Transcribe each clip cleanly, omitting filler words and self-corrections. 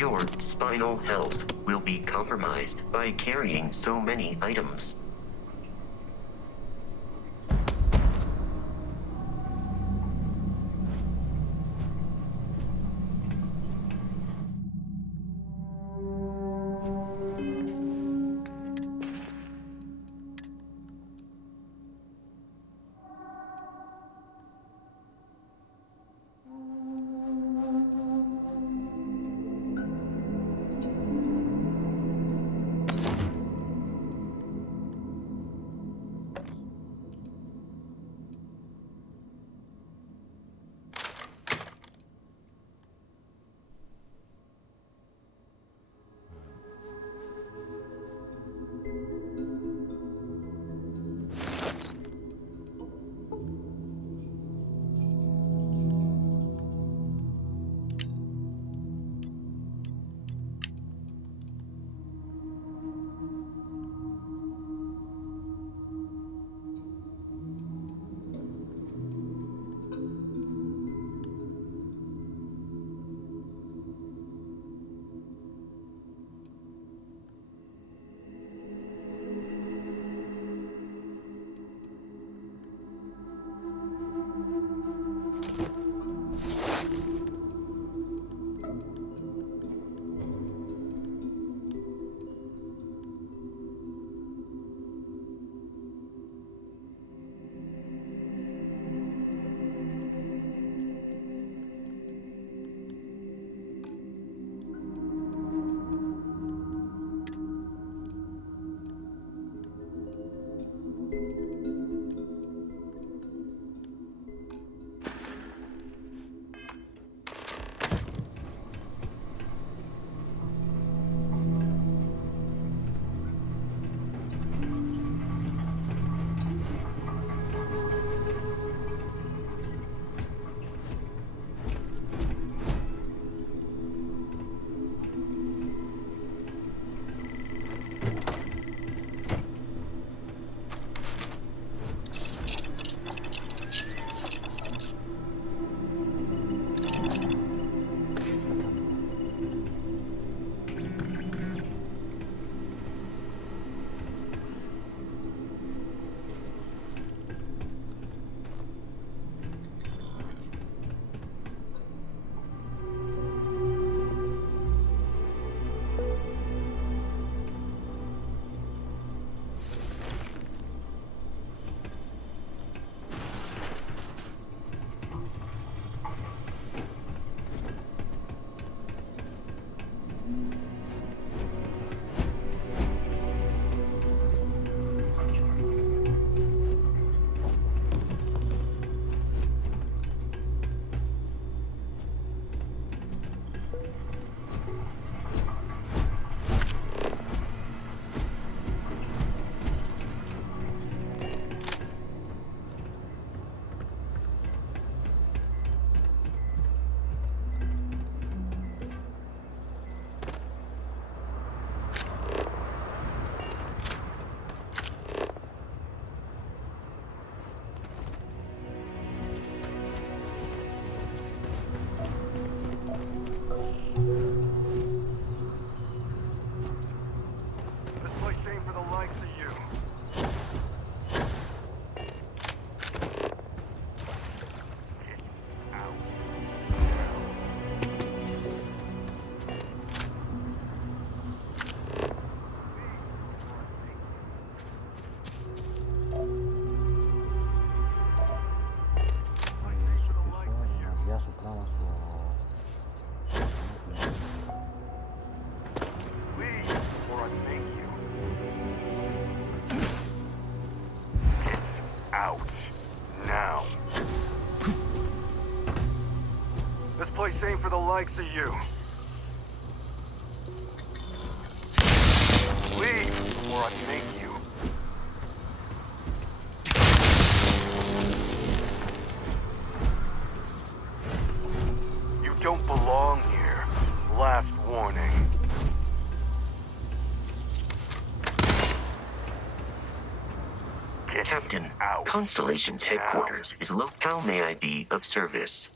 Your spinal health will be compromised by carrying so many items. abajo. Leave, or I make you. Get out. Now. This place ain't for the likes of you. Leave, or I make you. You don't belong here. Last warning. Get Captain, out. Constellation's Now. headquarters is located. How may I be of service?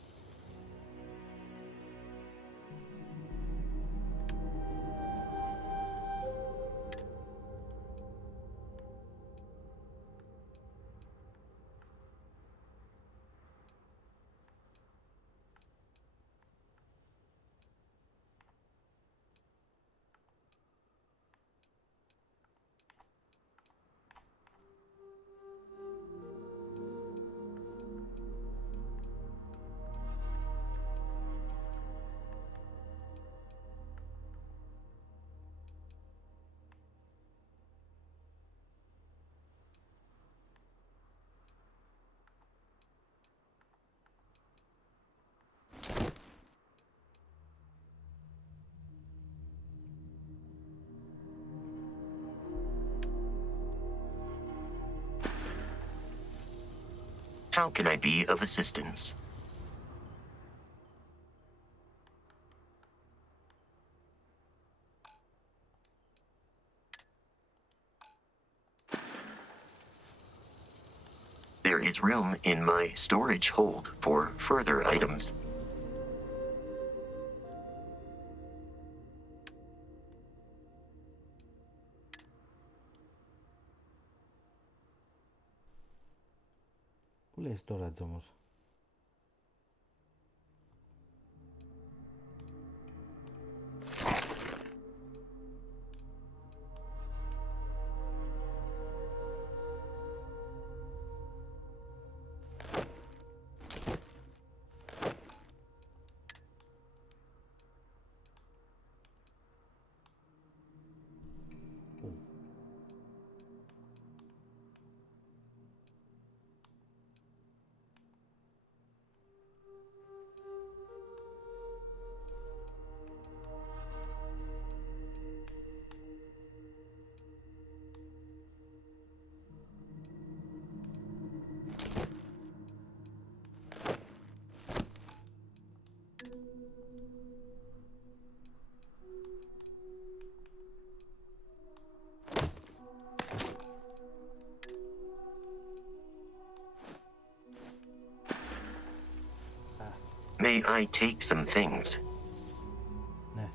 How can I be of assistance? There is room in my storage hold for further items. Πού λέει storage όμως? May I take some things? Ναι.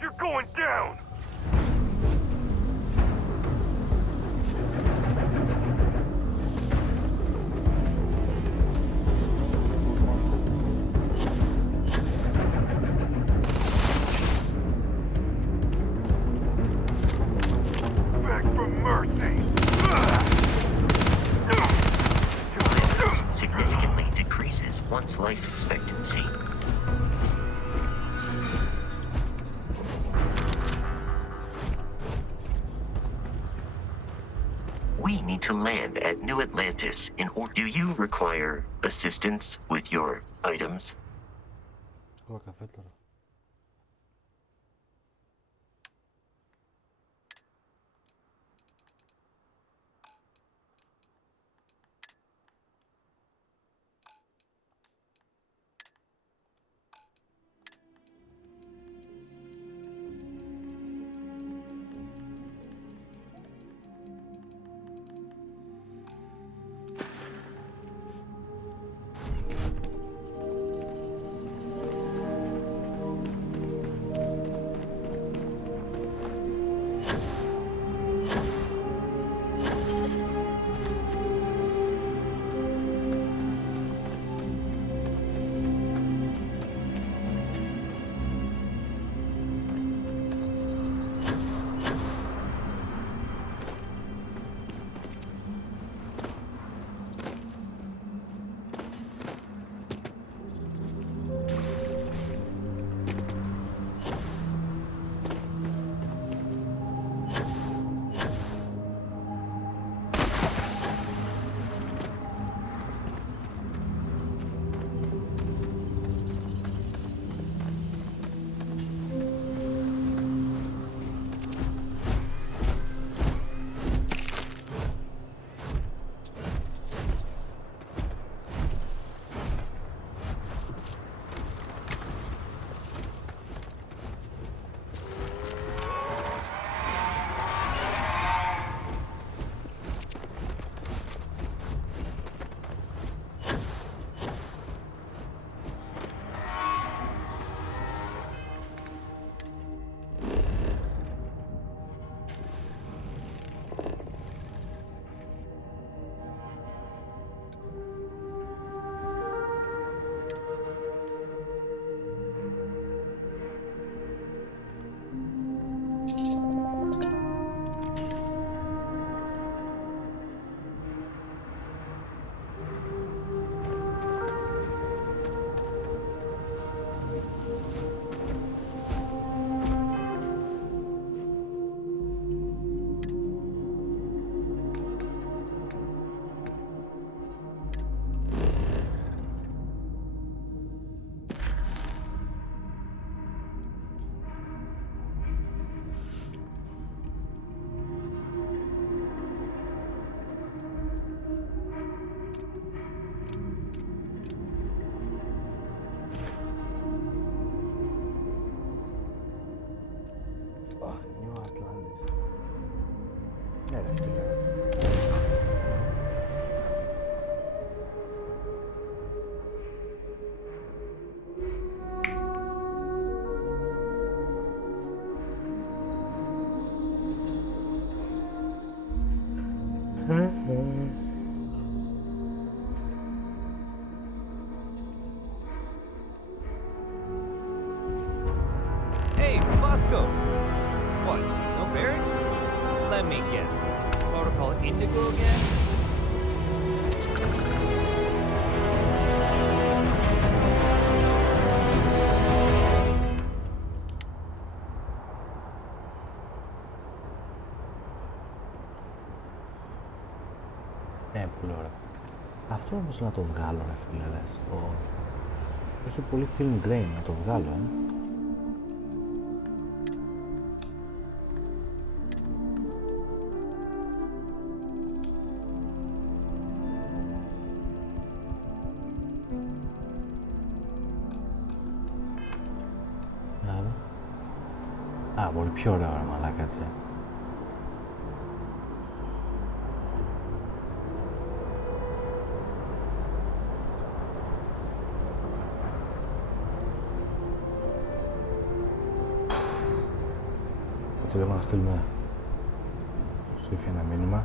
You're going down! one's life expectancy. We need to land at New Atlantis in order. Do you require assistance with your items? Έχω καφέ τώρα. Hey, Bosco! What, no Barrett? Let me guess. Protocol Indigo again? Ναι, πολύ ωραία. Αυτό όμως να το βγάλω, ρε φίλε, λες. Έχει πολύ film grain, να το βγάλω, Α, πολύ πιο ωραία, ρε μαλάκα, έτσι. Κάτσε λίγο να στείλουμε στο Ήφι ένα μήνυμα.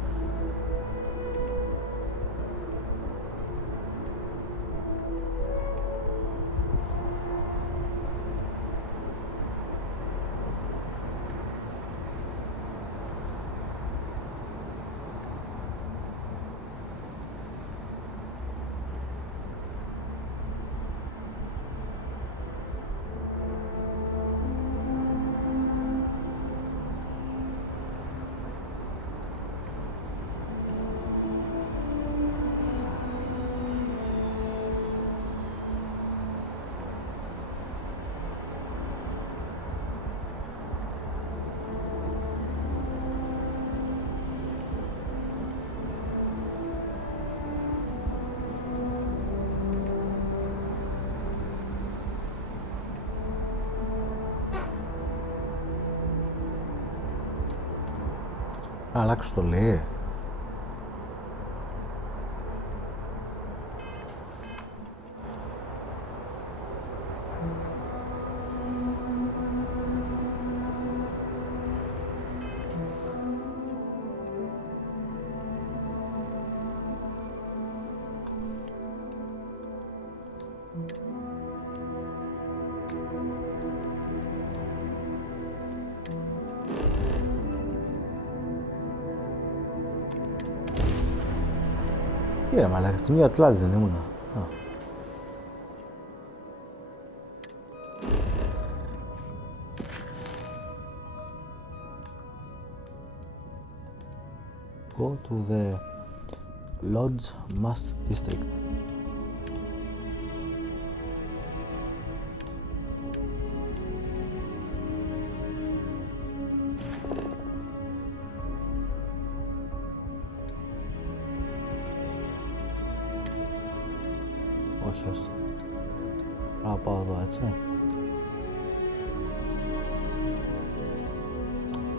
Αλλάξω το λέει. Τι ρε μαλάκα, στην ίδια Ατλάντη δεν ήμουνα. Go to the Lodge Must District. Όχι, όχι. Να πάω εδώ, έτσι.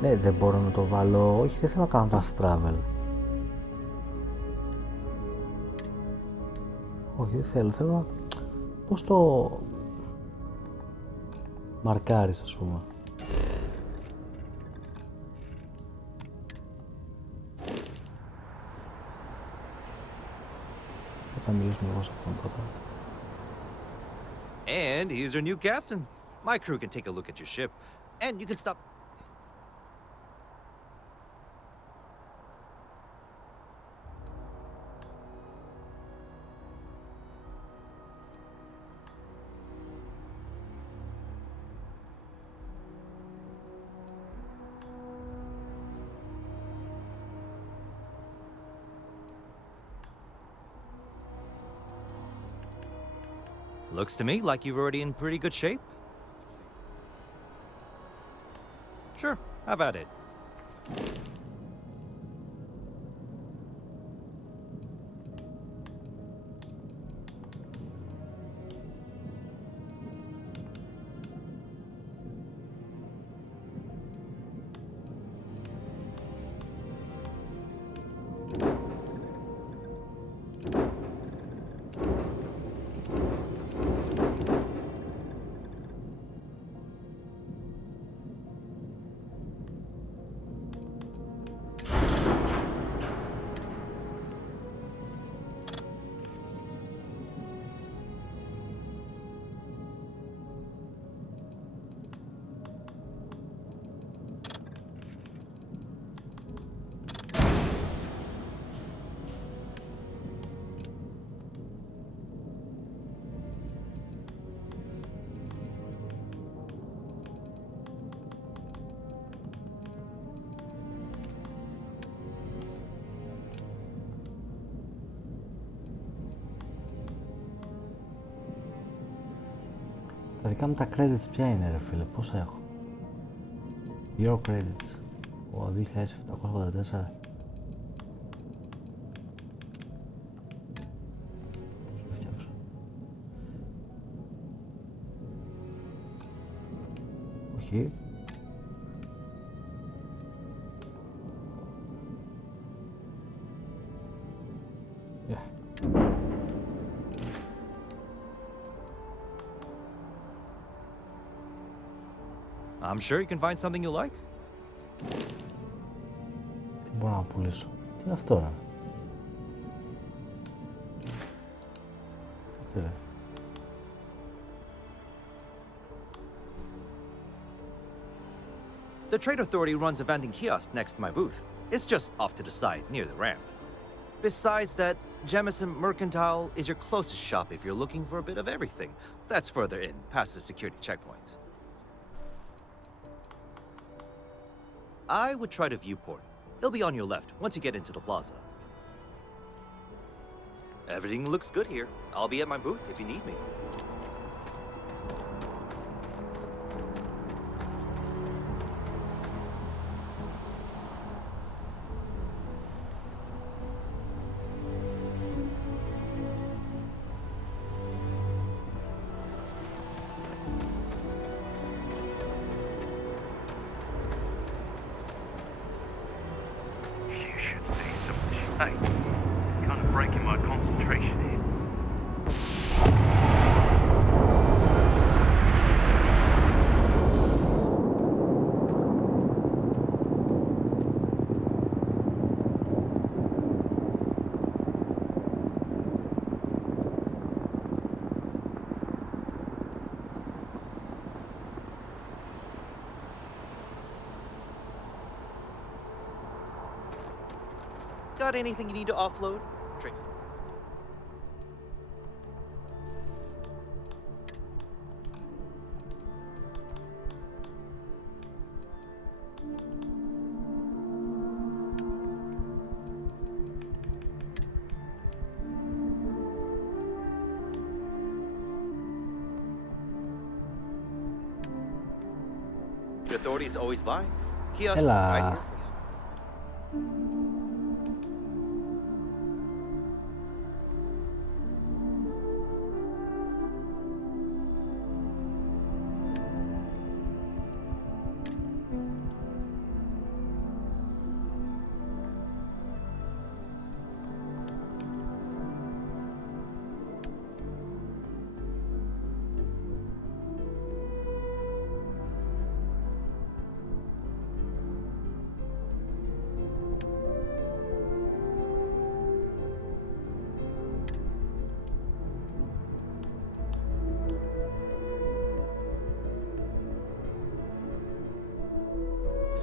Ναι, δεν μπορώ να το βάλω. Όχι, δεν θέλω να κάνω fast travel. Όχι, δεν θέλω. Θέλω να... Πώς το... μαρκάρεις, ας πούμε. Θα μιλήσουμε λίγο σε αυτόν πρώτα. And he's your new captain. My crew can take a look at your ship, and you can stop. Looks to me like you're already in pretty good shape. Sure, have at it. Τα δικά μου τα credits ποια είναι ρε φίλε, πόσα έχω? Your credits. Ο 2784. Πώς το φτιάξω? Όχι. I'm sure you can find something you like. Τι μπορώ να πουλήσω? Τι είναι αυτό ρε? Έτσι ρε. The Trade Authority runs a vending kiosk next to my booth. It's just off to the side, near the ramp. Besides that, Jemison Mercantile is your closest shop if you're looking for a bit of everything. That's further in, past the security checkpoint. I would try to Viewport. It'll be on your left, once you get into the plaza. Everything looks good here. I'll be at my booth if you need me. Got anything you need to offload? The authorities always buy. Kiosk Έλα. right here.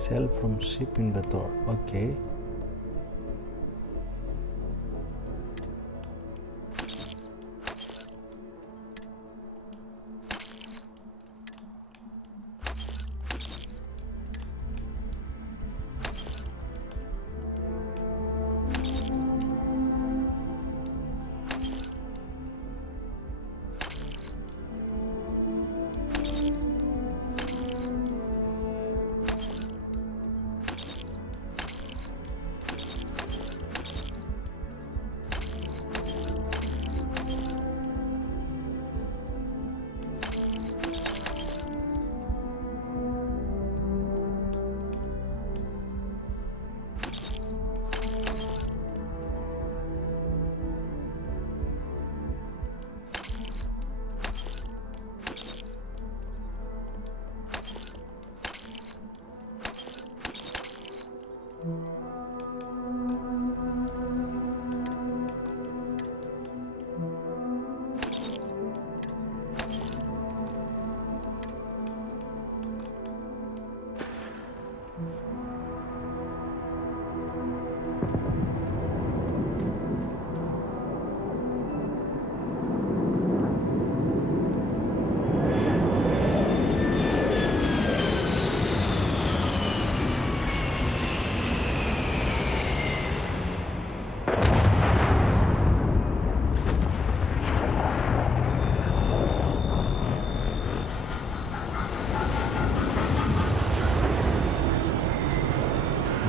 Sell from ship in the door. Okay.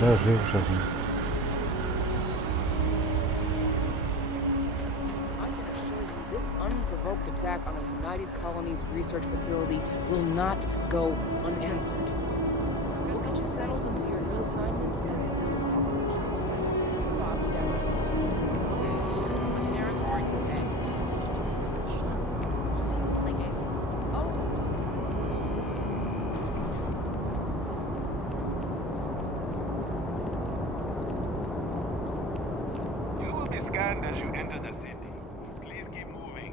Ωραίους ήχους έχουν. This unprovoked attack on a United Colonies research facility will not go unanswered. We'll get you settled into your new assignments as soon as possible. My parents aren't dead. We'll see you play game. Oh. You will be scanned as you enter the city. Please keep moving.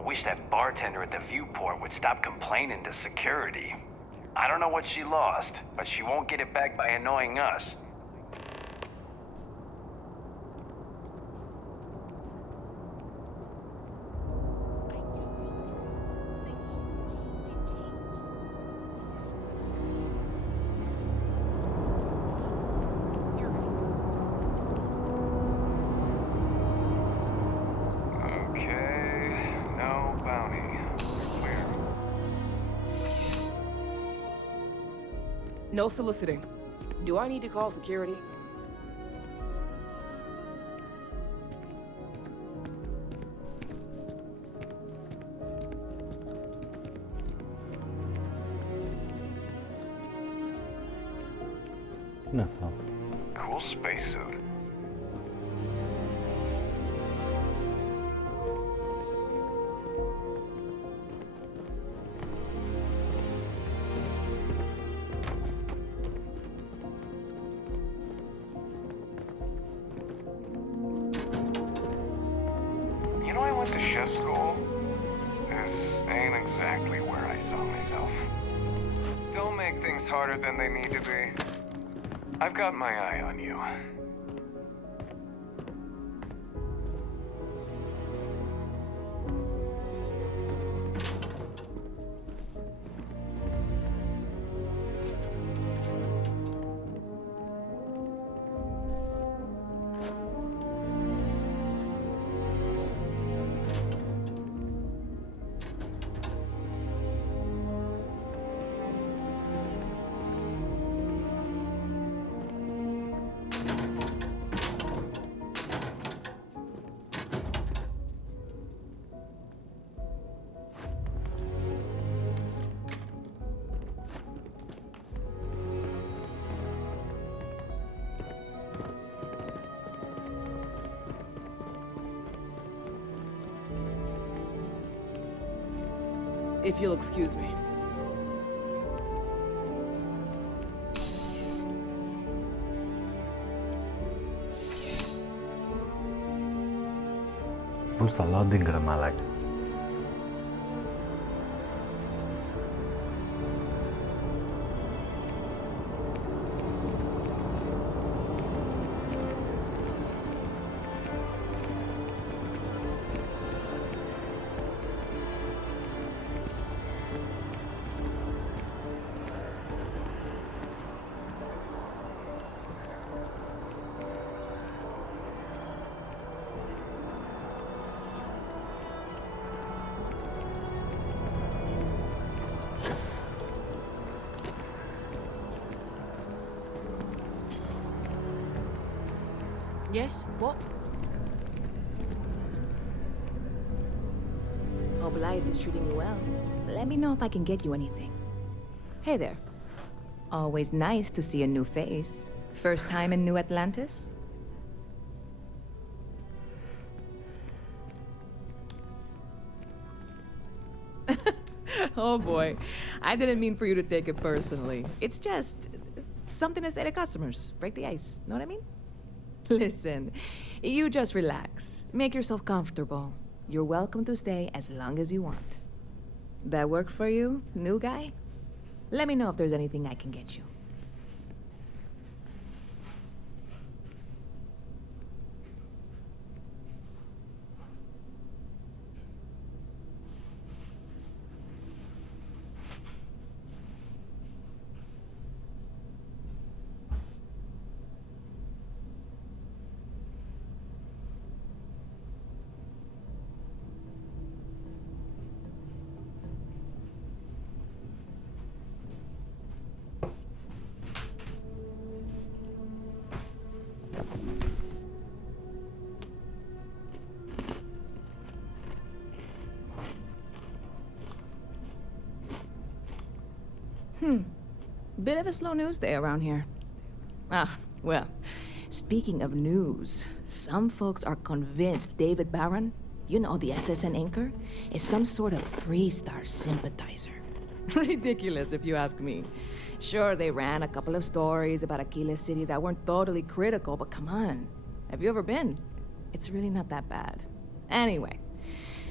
I wish that bartender at the viewport would stop complaining to security. I don't know what she lost, but she won't get it back by annoying us. Okay, no bounty. Clear. No soliciting. Do I need to call security? Τι είναι αυτό? Cool spacesuit. You know, I went to chef school. This ain't exactly where I saw myself. Don't make things harder than they need to be. I've got my eye on you. If you'll excuse me. Πού στα loading ρε μαλάκα. Yes? What? Hope life is treating you well. Let me know if I can get you anything. Hey there. Always nice to see a new face. First time in New Atlantis? Oh boy. I didn't mean for you to take it personally. It's just something to say to customers. Break the ice. Know what I mean? Listen, you just relax. Make yourself comfortable. You're welcome to stay as long as you want. That work for you, new guy? Let me know if there's anything I can get you. Bit of a slow news day around here. Ah, well, speaking of news, some folks are convinced David Barron, you know, the SSN anchor, is some sort of Freestar sympathizer. Ridiculous, if you ask me. Sure, they ran a couple of stories about Aquila City that weren't totally critical, but come on. Have you ever been? It's really not that bad. Anyway,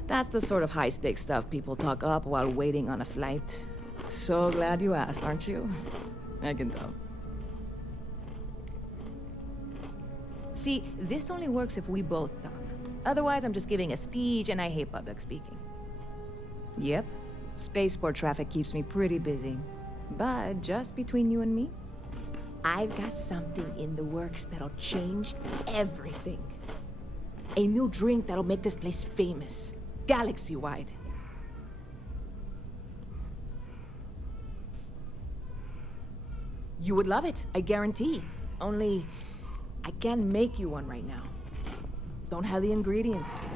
that's the sort of high-stakes stuff people talk up while waiting on a flight. So glad you asked, aren't you? I can tell. See, this only works if we both talk. Otherwise, I'm just giving a speech, and I hate public speaking. Yep, spaceport traffic keeps me pretty busy. But just between you and me, I've got something in the works that'll change everything. A new drink that'll make this place famous, galaxy-wide. You would love it, I guarantee. Only, I can't make you one right now. Don't have the ingredients.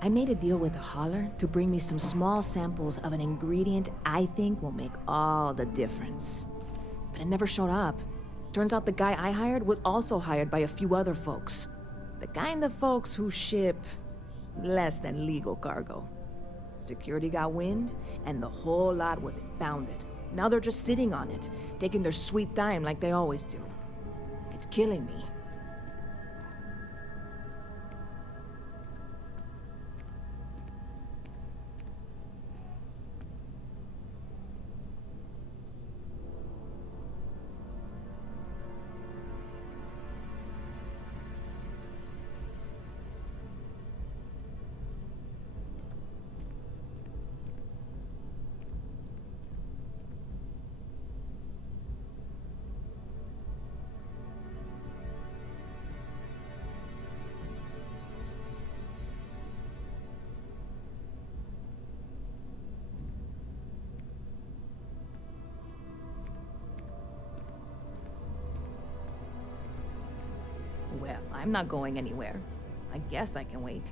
I made a deal with a hauler to bring me some small samples of an ingredient I think will make all the difference. But it never showed up. Turns out the guy I hired was also hired by a few other folks. The kind of folks who ship less than legal cargo. Security got wind, and the whole lot was impounded. Now they're just sitting on it, taking their sweet time like they always do. It's killing me. I'm not going anywhere. I guess I can wait.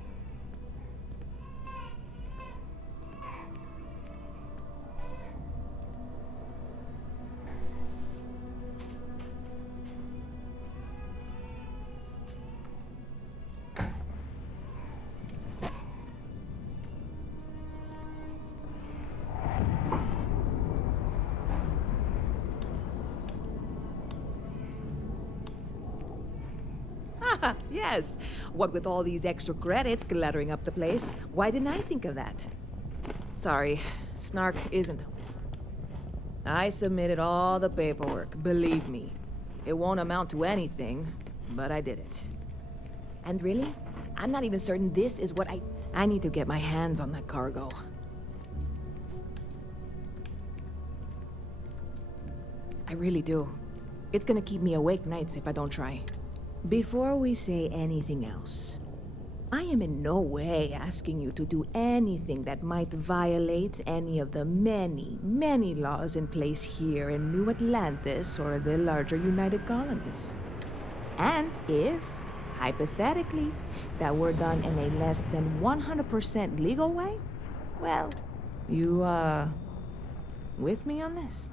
Yes. What with all these extra credits cluttering up the place, why didn't I think of that? Sorry, Snark isn't. I submitted all the paperwork, believe me. It won't amount to anything, but I did it. And really, I'm not even certain this is what I need to get my hands on that cargo. I really do. It's gonna keep me awake nights if I don't try. Before we say anything else, I am in no way asking you to do anything that might violate any of the many, many laws in place here in New Atlantis or the larger United Colonies. And if, hypothetically, that were done in a less than 100% legal way, well, you, with me on this?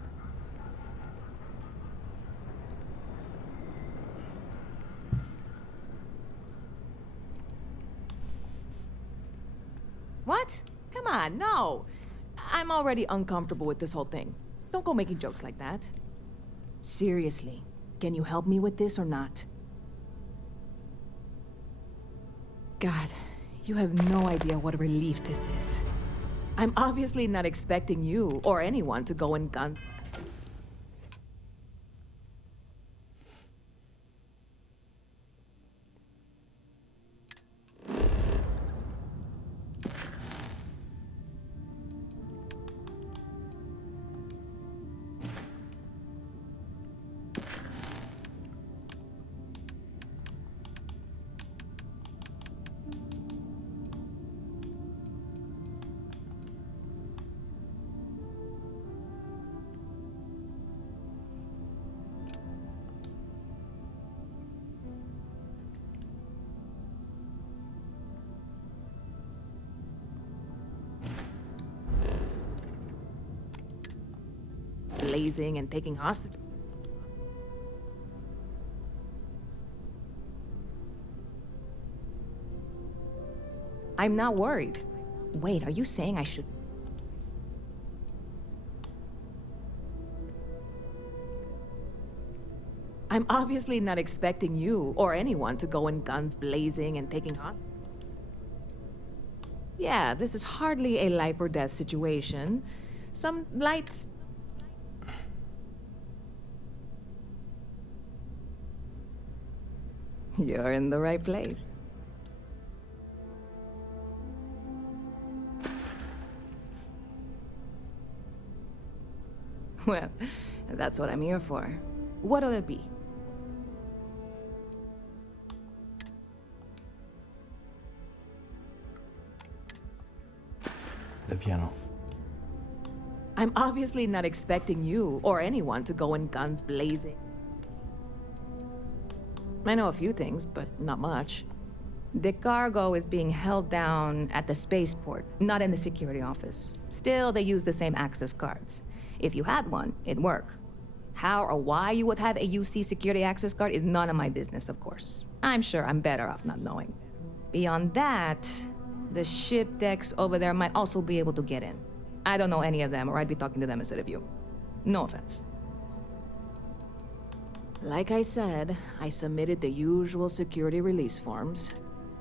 What? Come on, no. I'm already uncomfortable with this whole thing. Don't go making jokes like that. Seriously, can you help me with this or not? God, you have no idea what a relief this is. I'm obviously not expecting you or anyone to go and gun... blazing and taking hostage. I'm not worried. Wait, are you saying I should... I'm obviously not expecting you or anyone to go in guns blazing and taking hostage. Yeah, this is hardly a life or death situation. Some light... You're in the right place. Well, that's what I'm here for. What'll it be? Δεν βγαίνω. I'm obviously not expecting you or anyone to go in guns blazing. I know a few things, but not much. The cargo is being held down at the spaceport, not in the security office. Still, they use the same access cards. If you had one, it'd work. How or why you would have a UC security access card is none of my business, of course. I'm sure I'm better off not knowing. Beyond that, the ship decks over there might also be able to get in. I don't know any of them, or I'd be talking to them instead of you. No offense. Like I said, I submitted the usual security release forms.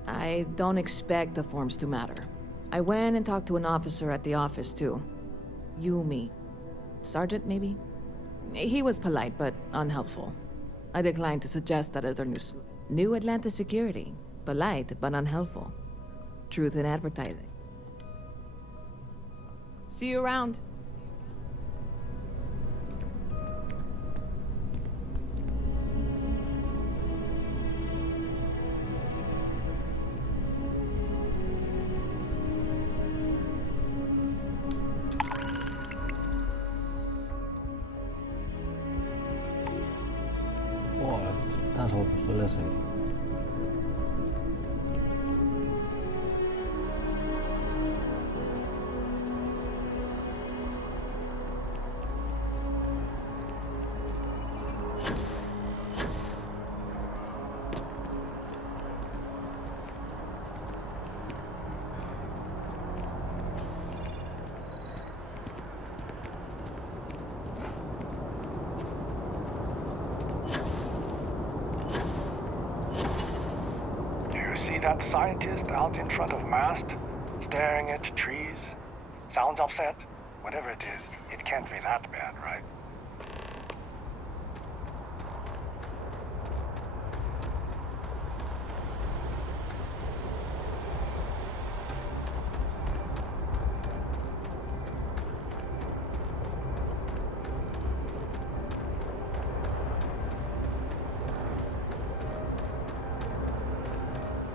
I don't expect the forms to matter. I went and talked to an officer at the office, too. Yumi. Sergeant, maybe? He was polite, but unhelpful. I declined to suggest that as their new Atlantis security. Polite, but unhelpful. Truth in advertising. See you around. Ωραία, φτάσαμε όπως το λες ήδη. that scientist out in front of mast, staring at trees? Sounds upset? Whatever it is, it can't be that bad, right?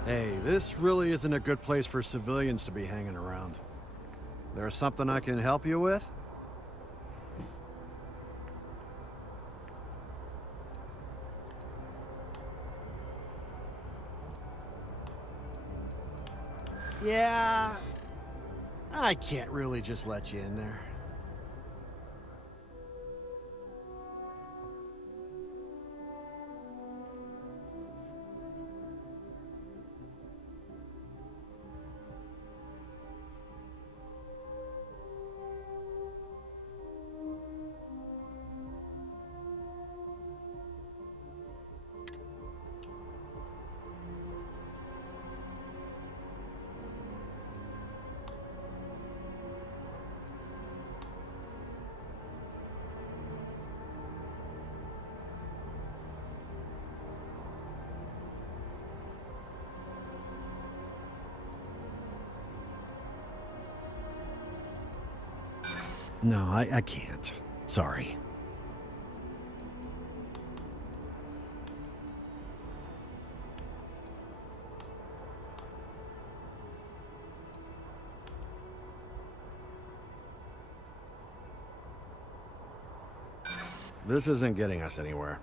Hey, this really isn't a good place for civilians to be hanging around. There's something I can help you with? Yeah, I can't really just let you in there. No, I can't. Sorry. This isn't getting us anywhere.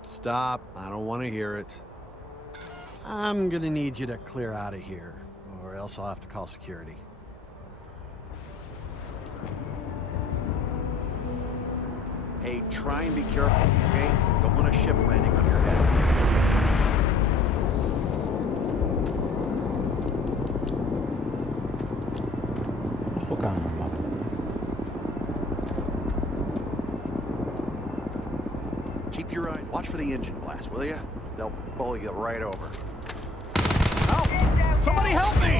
Stop. I don't want to hear it. I'm gonna need you to clear out of here, or else I'll have to call security. Hey, try and be careful, okay? Don't want a ship landing on your head. Πώς το κάνουμε, μάλλον. Keep your eye. Watch for the engine blast, will ya? They'll bully you right over. Help! Somebody help me!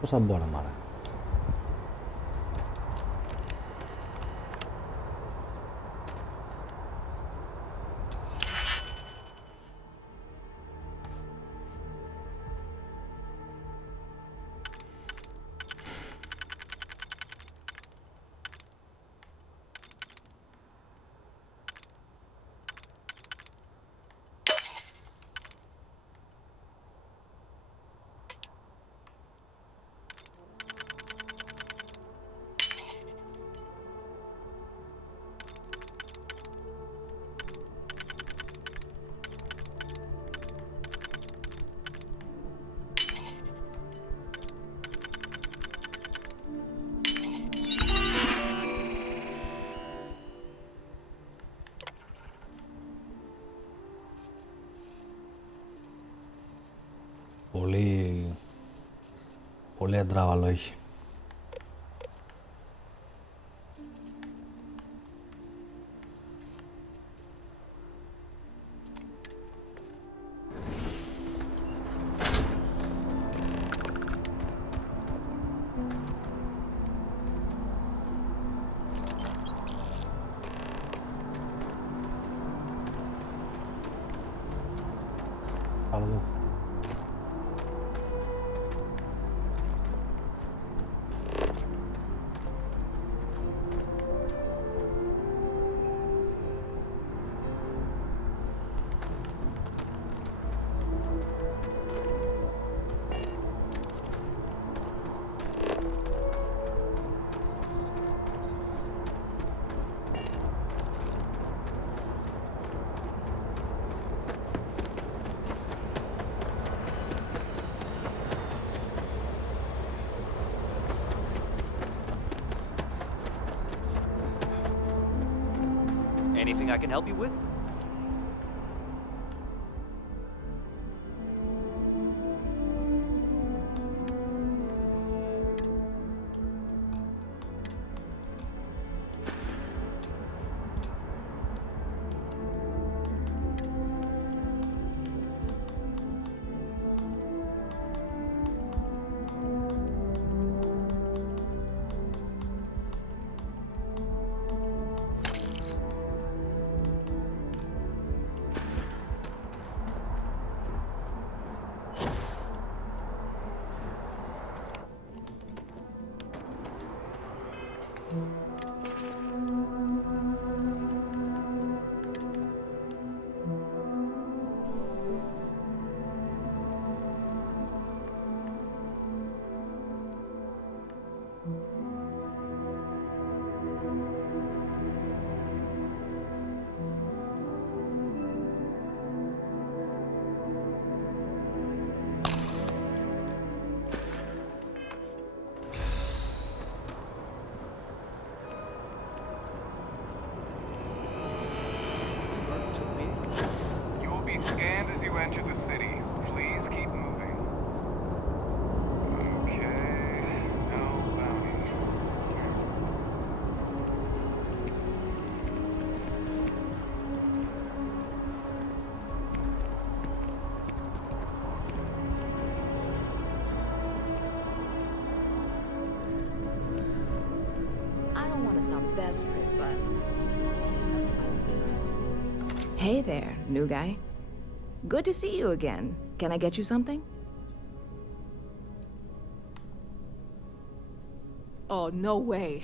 Πώς θα μπορώ, μάρα. Πολύ αντράβαλο έχει. Άλλο. Anything I can help you with? You will be scanned as you enter the city. Please keep moving. Okay. No bounty. I don't want to sound desperate, but... Hey there, new guy. Good to see you again. Can I get you something? Oh, no way.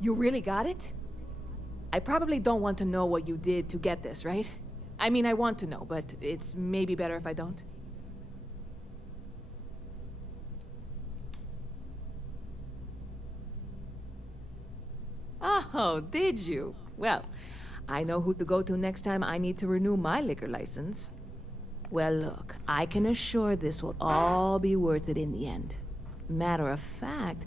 You really got it? I probably don't want to know what you did to get this, right? I mean, I want to know, but it's maybe better if I don't. Oh, did you? Well, I know who to go to next time I need to renew my liquor license. Well, look, I can assure this will all be worth it in the end. Matter of fact,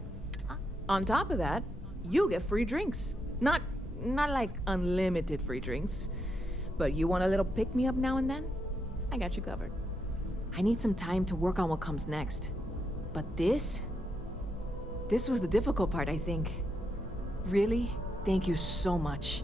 on top of that, you get free drinks. Not like unlimited free drinks, but you want a little pick-me-up now and then? I got you covered. I need some time to work on what comes next. But this was the difficult part, I think. Really? Thank you so much.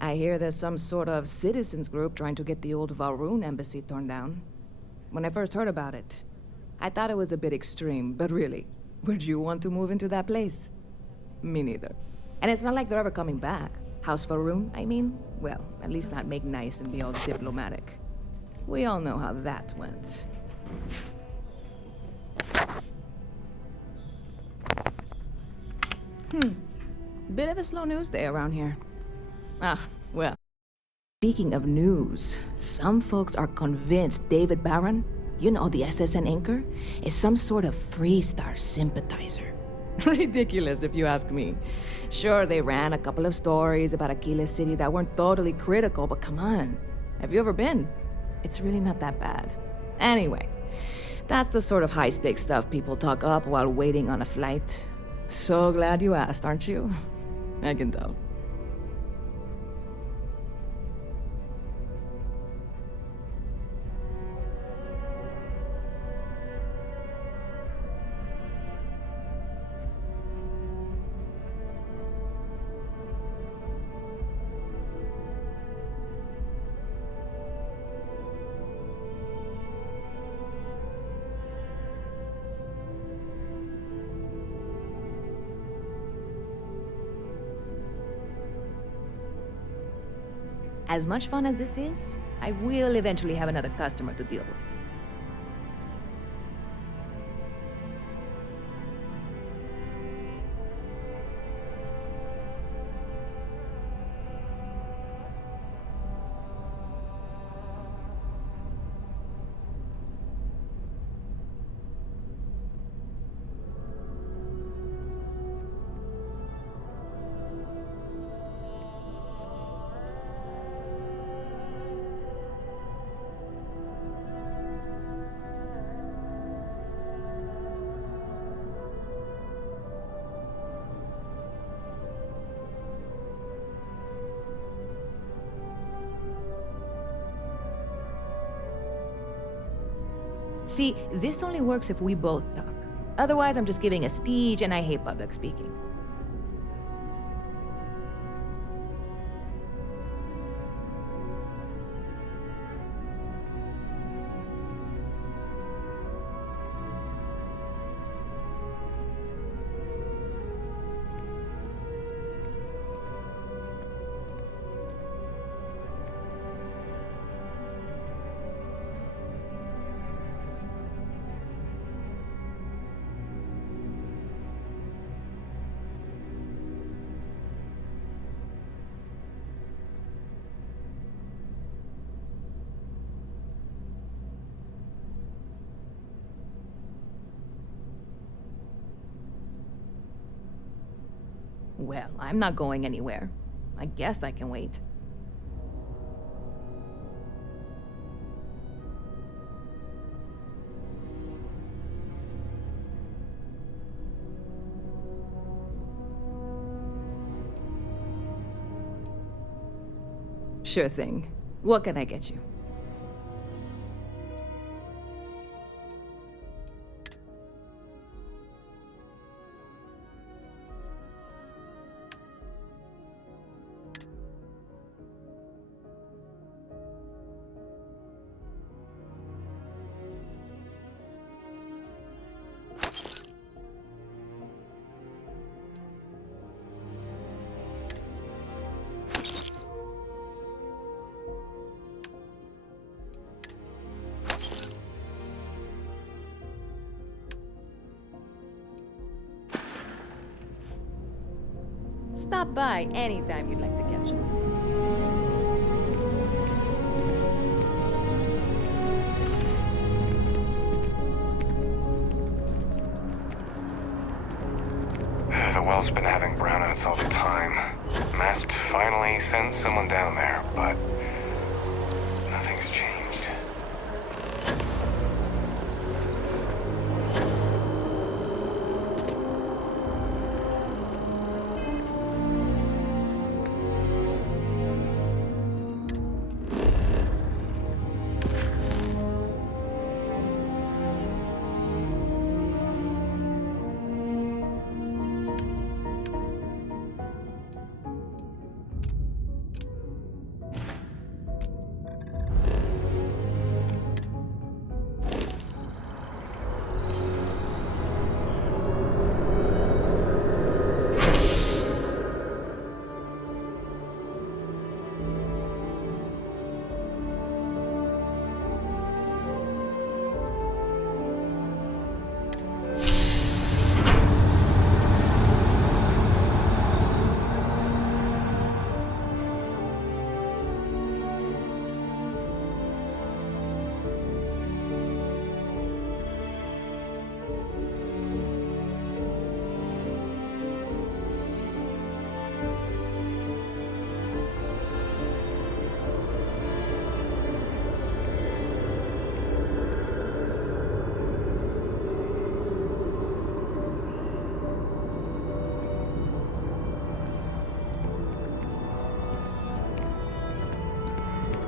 I hear there's some sort of citizens group trying to get the old Valroon embassy torn down. When I first heard about it, I thought it was a bit extreme, but really, would you want to move into that place? Me neither. And it's not like they're ever coming back. House Valroon, I mean? Well, at least not make nice and be all diplomatic. We all know how that went. Bit of a slow news day around here. Ah, well. Speaking of news, some folks are convinced David Barron, you know, the SSN anchor, is some sort of Freestar sympathizer. Ridiculous, if you ask me. Sure, they ran a couple of stories about Aquila City that weren't totally critical, but come on. Have you ever been? It's really not that bad. Anyway, that's the sort of high-stakes stuff people talk up while waiting on a flight. So glad you asked, aren't you? I can tell. As much fun as this is, I will eventually have another customer to deal with. See, this only works if we both talk. Otherwise, I'm just giving a speech and I hate public speaking. Well, I'm not going anywhere. I guess I can wait. Sure thing. What can I get you? Stop by anytime you'd like to catch up. The well's been having brownouts all the time. Mast finally sent someone down there, but nothing's changed.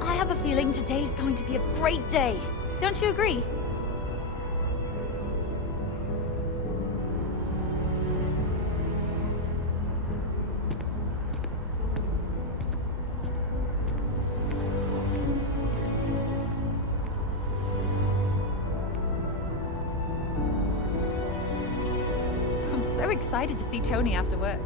I have a feeling today's going to be a great day. Don't you agree? I'm so excited to see Tony after work.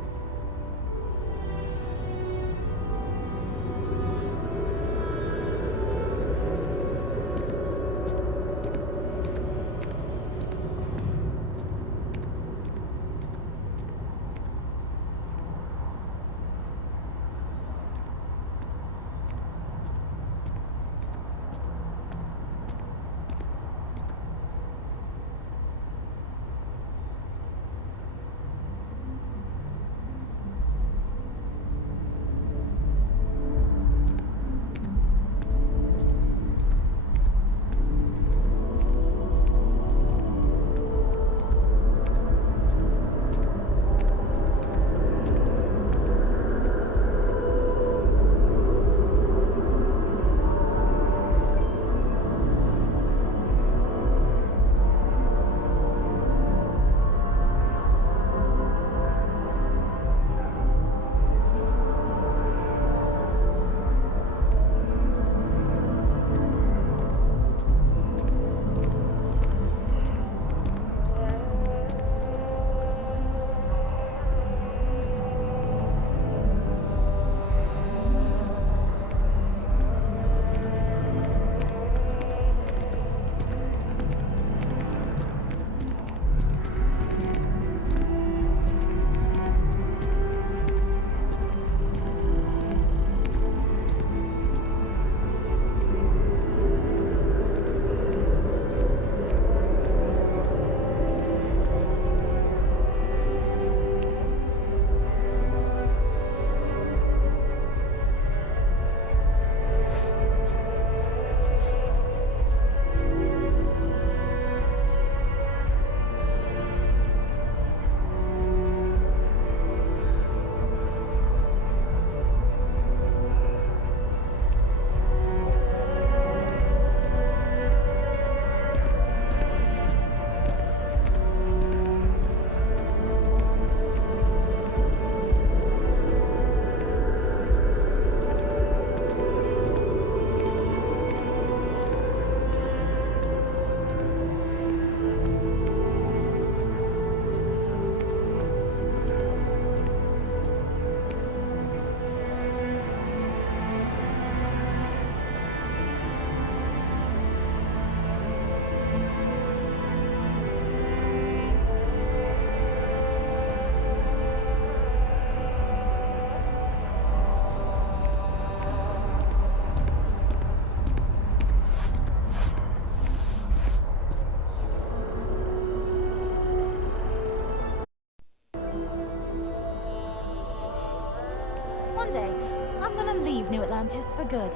One day, I'm gonna leave New Atlantis for good.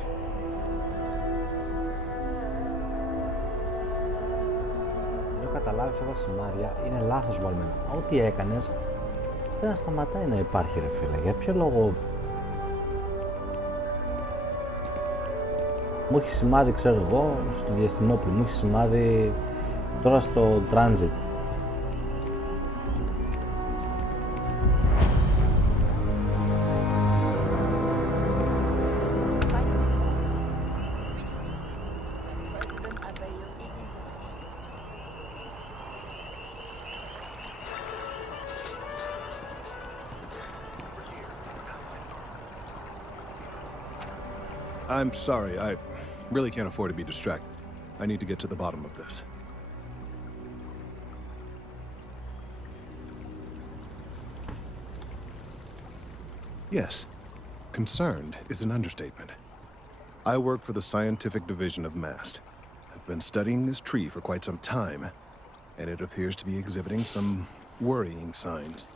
Δεν έχω καταλάβει αυτά τα σημάδια, είναι λάθος βαλμένα. Ό,τι έκανες, πρέπει να σταματάει να υπάρχει ρε φίλε. Για ποιο λόγο... Μου έχει σημάδι, ξέρω εγώ, στο διαστημόπλιο, μου έχει σημάδι τώρα στο transit. I'm sorry, I really can't afford to be distracted. I need to get to the bottom of this. Yes, concerned is an understatement. I work for the scientific division of MAST. I've been studying this tree for quite some time, and it appears to be exhibiting some worrying signs.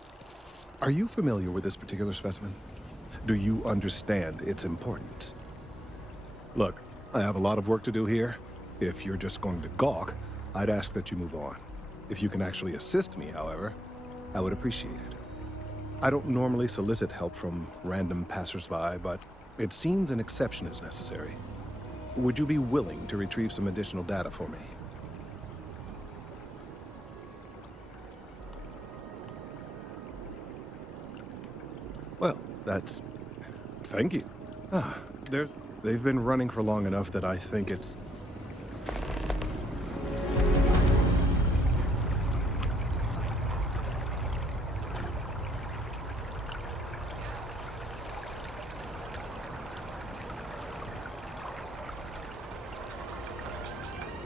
Are you familiar with this particular specimen? Do you understand its importance? Look, I have a lot of work to do here. If you're just going to gawk, I'd ask that you move on. If you can actually assist me, however, I would appreciate it. I don't normally solicit help from random passersby, but it seems an exception is necessary. Would you be willing to retrieve some additional data for me? Well, that's... Thank you. They've been running for long enough that I think it's...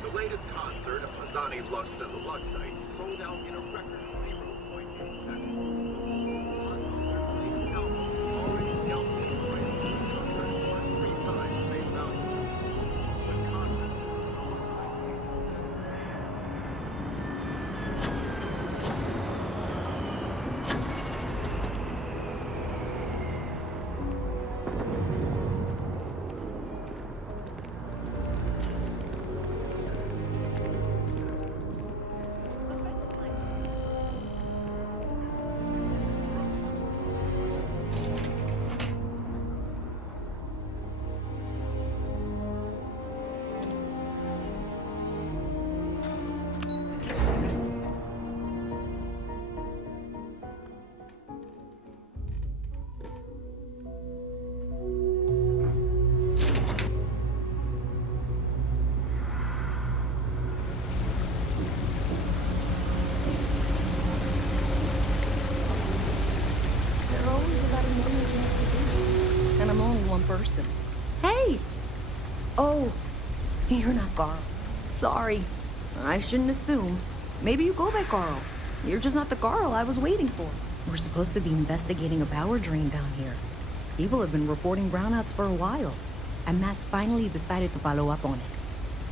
The latest concert of Masani Lux and the Luxite sold out in a record 0.8 seconds. Person. Hey! Oh, you're not Carl. Sorry. I shouldn't assume. Maybe you go by Carl. You're just not the Carl I was waiting for. We're supposed to be investigating a power drain down here. People have been reporting brownouts for a while, and Mass finally decided to follow up on it.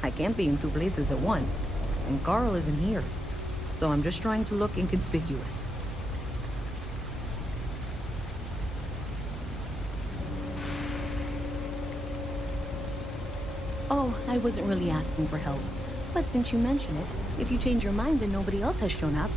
I can't be in two places at once, and Carl isn't here. So I'm just trying to look inconspicuous. Oh, I wasn't really asking for help. But since you mention it, if you change your mind and nobody else has shown up...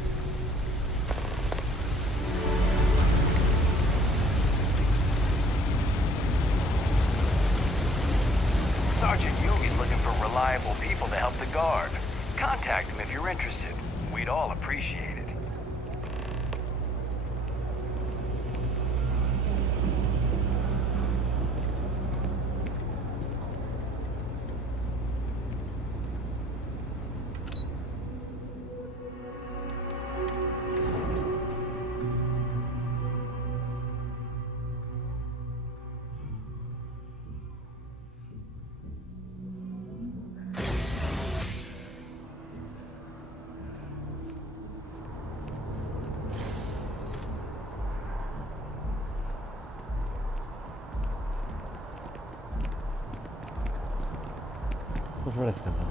Sergeant Yugi's looking for reliable people to help the guard. Contact him if you're interested. We'd all appreciate it. Πώς βρέθηκα εδώ?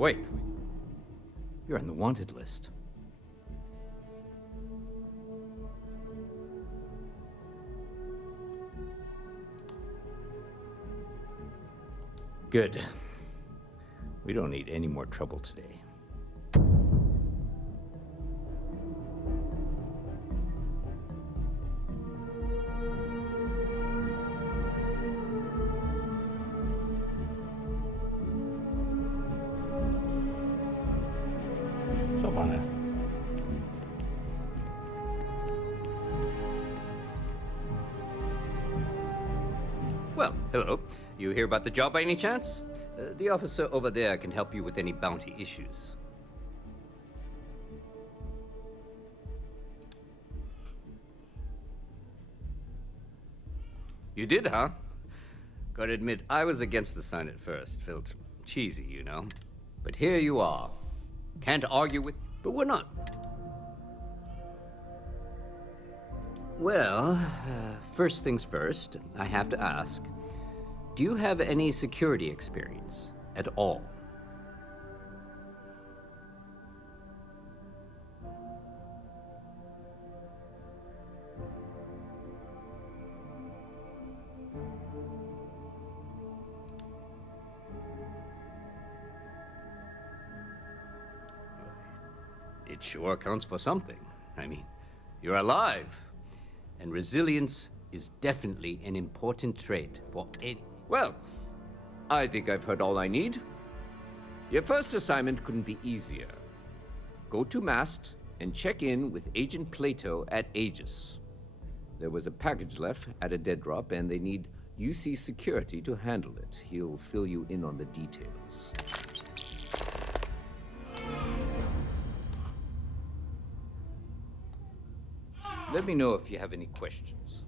Wait. You're on the wanted list. Good. We don't need any more trouble today. Σοβαρά. Well, hello. You hear about the job by any chance? The officer over there can help you with any bounty issues. You did, huh? Gotta admit, I was against the sign at first. Felt cheesy, you know. But here you are. Can't argue with... But we're not. Well, first things first, I have to ask, do you have any security experience at all? It sure counts for something. I mean, you're alive. And resilience is definitely an important trait for any... Well, I think I've heard all I need. Your first assignment couldn't be easier. Go to Mast and check in with Agent Plato at Aegis. There was a package left at a dead drop, and they need UC security to handle it. He'll fill you in on the details. Let me know if you have any questions.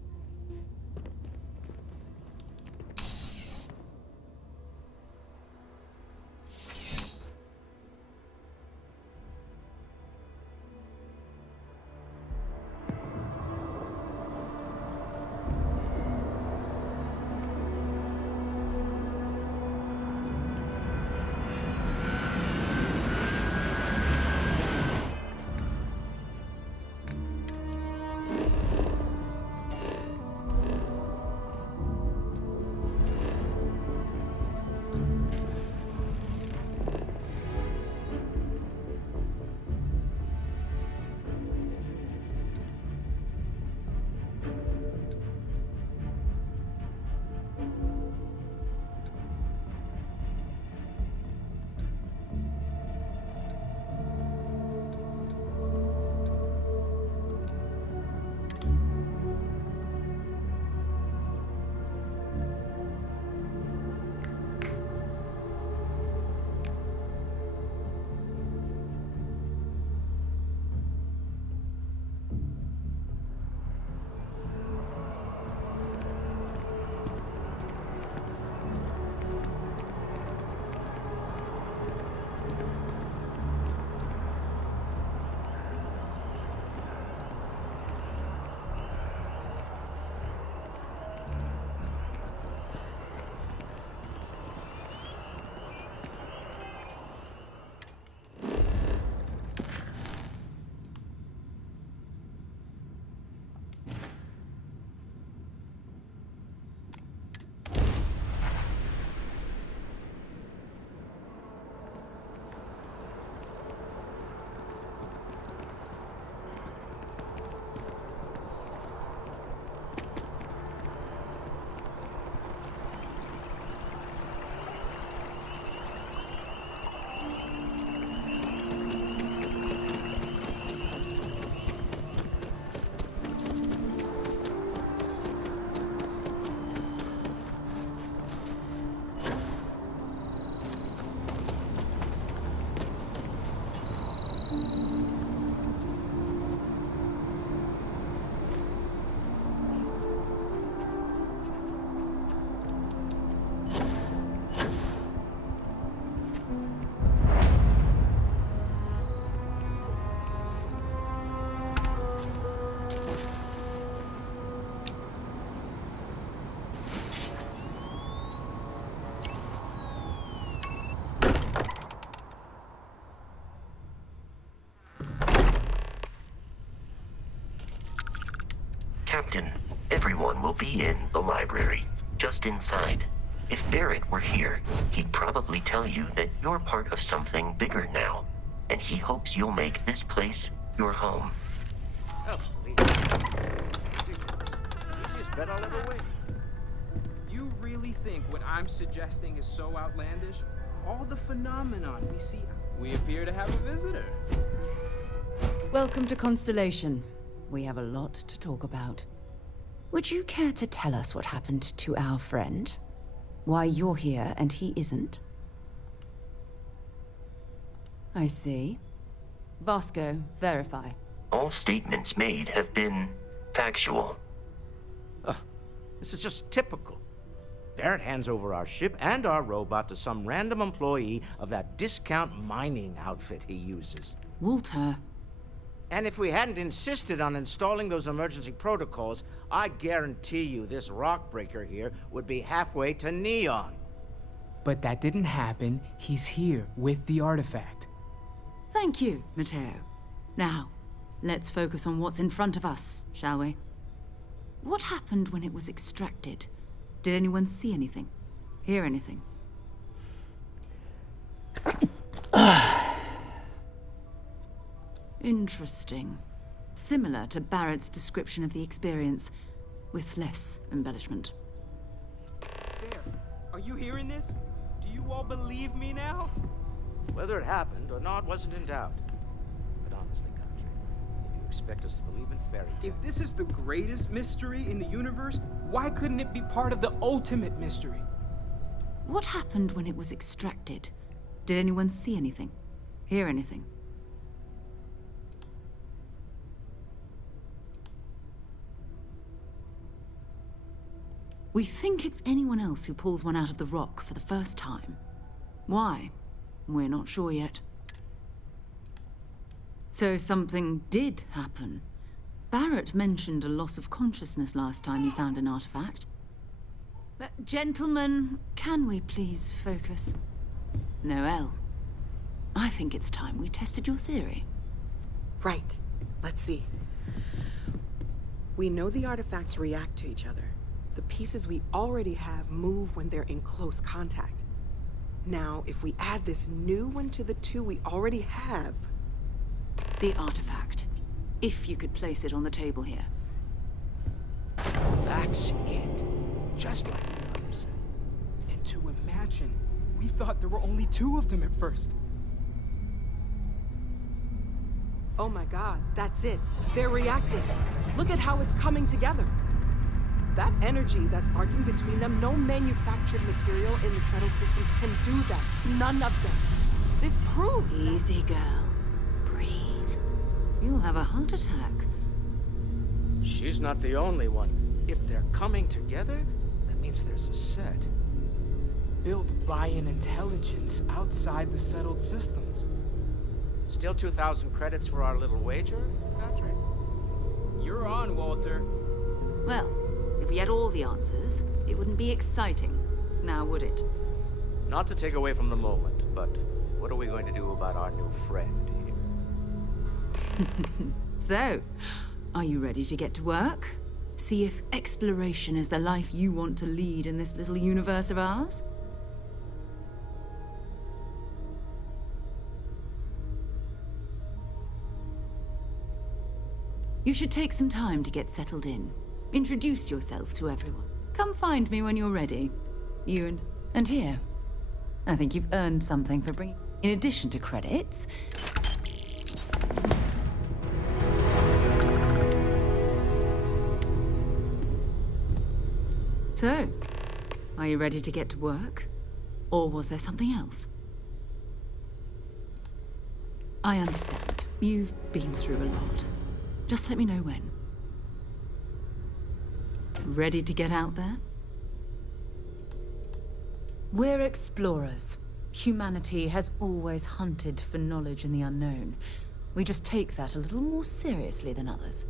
Captain. Everyone will be in the library, just inside. If Barrett were here, he'd probably tell you that you're part of something bigger now, and he hopes you'll make this place your home. Oh, please. Easiest bet I'll ever win. You really think what I'm suggesting is so outlandish? All the phenomenon we see... We appear to have a visitor. Welcome to Constellation. We have a lot to talk about. Would you care to tell us what happened to our friend? Why you're here and he isn't? I see. Vasco, verify. All statements made have been factual. This is just typical. Barrett hands over our ship and our robot to some random employee of that discount mining outfit he uses. Walter. And if we hadn't insisted on installing those emergency protocols, I guarantee you this rock breaker here would be halfway to Neon. But that didn't happen. He's here with the artifact. Thank you, Matteo. Now, let's focus on what's in front of us, shall we? What happened when it was extracted? Did anyone see anything? Hear anything? Interesting. Similar to Barrett's description of the experience, with less embellishment. There. Are you hearing this? Do you all believe me now? Whether it happened or not wasn't in doubt. But honestly, Country, if you expect us to believe in fairy tales... If this is the greatest mystery in the universe, why couldn't it be part of the ultimate mystery? What happened when it was extracted? Did anyone see anything? Hear anything? We think it's anyone else who pulls one out of the rock for the first time. Why? We're not sure yet. So something did happen. Barrett mentioned a loss of consciousness last time he found an artifact. But gentlemen, can we please focus? Noelle, I think it's time we tested your theory. Right. Let's see. We know the artifacts react to each other. The pieces we already have move when they're in close contact. Now, if we add this new one to the two we already have... The artifact. If you could place it on the table here. That's it. Just like the others. And to imagine, we thought there were only two of them at first. Oh my god, that's it. They're reacting. Look at how it's coming together. That energy that's arcing between them, no manufactured material in the settled systems can do that. None of them. This proves Easy, girl. Breathe. You'll have a heart attack. She's not the only one. If they're coming together, that means there's a set. Built by an intelligence outside the settled systems. Still 2,000 credits for our little wager, Patrick? You're on, Walter. Well, if we had all the answers, it wouldn't be exciting, now would it? Not to take away from the moment, but what are we going to do about our new friend here? So, are you ready to get to work? See if exploration is the life you want to lead in this little universe of ours? You should take some time to get settled in. Introduce yourself to everyone. Come find me when you're ready. You and here. I think you've earned something for bringing... In addition to credits... So, are you ready to get to work? Or was there something else? I understand. You've been through a lot. Just let me know when. Ready to get out there? We're explorers. Humanity has always hunted for knowledge in the unknown. We just take that a little more seriously than others.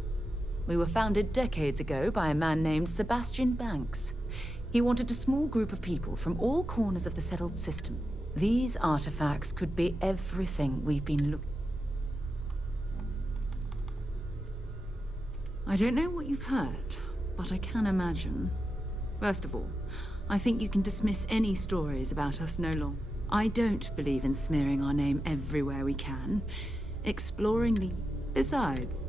We were founded decades ago by a man named Sebastian Banks. He wanted a small group of people from all corners of the settled system. These artifacts could be everything we've been looking. I don't know what you've heard, but I can imagine. First of all, I think you can dismiss any stories about us no longer. I don't believe in smearing our name everywhere we can. Exploring the... Besides...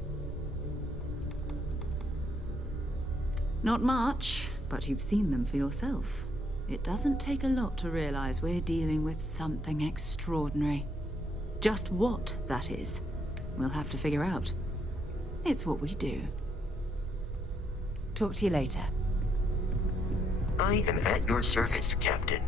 Not much, but you've seen them for yourself. It doesn't take a lot to realize we're dealing with something extraordinary. Just what that is, we'll have to figure out. It's what we do. Talk to you later. I am at your service, Captain.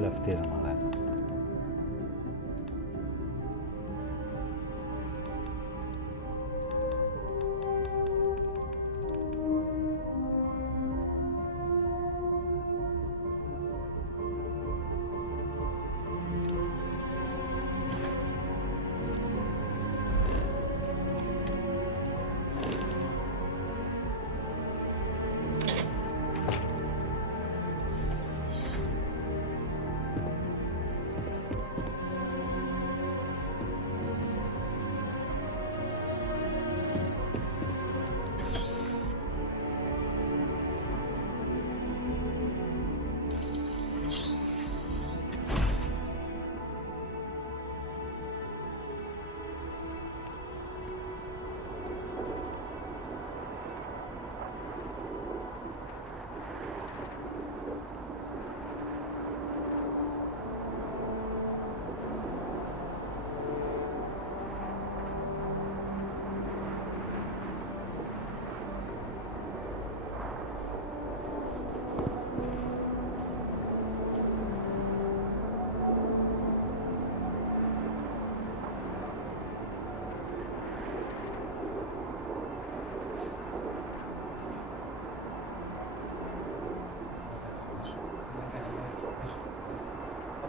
όλοι αυτοί ρε μαλάκα.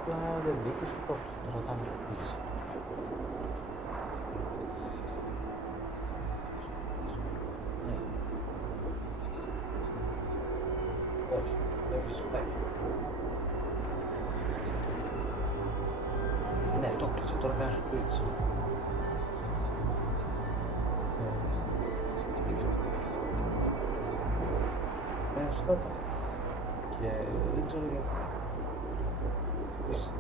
Απλά δεν μπήκες και το ρωτάμε στο πίτσι. Όχι, δεν φυσικά. Ναι, το κλείσε, τώρα κάνεις στο πίτσι. Στο είπα. Και δεν ξέρω γιατί.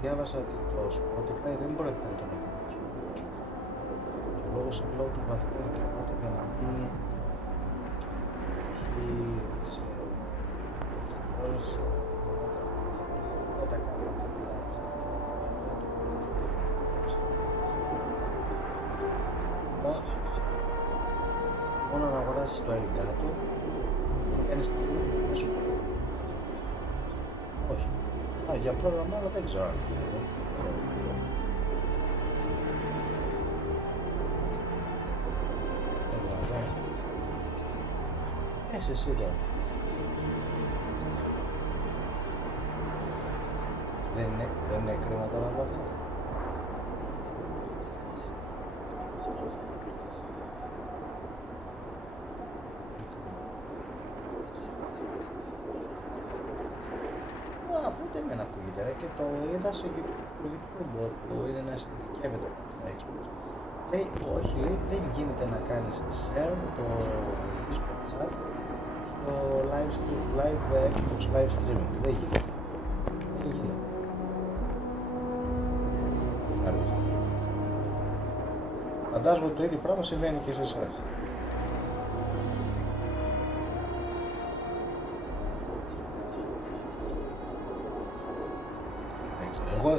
Διάβασα ότι το Spotify δεν μπορεί να το αναγνωρίσει. Και ο λόγος είναι λόγω του βαθμού δικαιωμάτων για να μην έχει σε πόλεις δεν τα κάνει έτσι. Μόνο να αγοράσεις το Elgato και κάνεις την μέσω. Όχι. Για πρόγραμμα, αλλά δεν ξέρω αν γίνεται. Εσύ σίγουρα. Δεν είναι κρίμα τώρα από αυτό. Ούτε εμένα ακούγεται και το είδα σε YouTube που είναι να συνδικεύεται στα Xbox. Λέει, όχι, λέει, δεν γίνεται να κάνεις share το Discord chat στο live Xbox live streaming. Δεν γίνεται. Δεν γίνεται. Φαντάζομαι ότι το ίδιο πράγμα συμβαίνει και σε εσάς.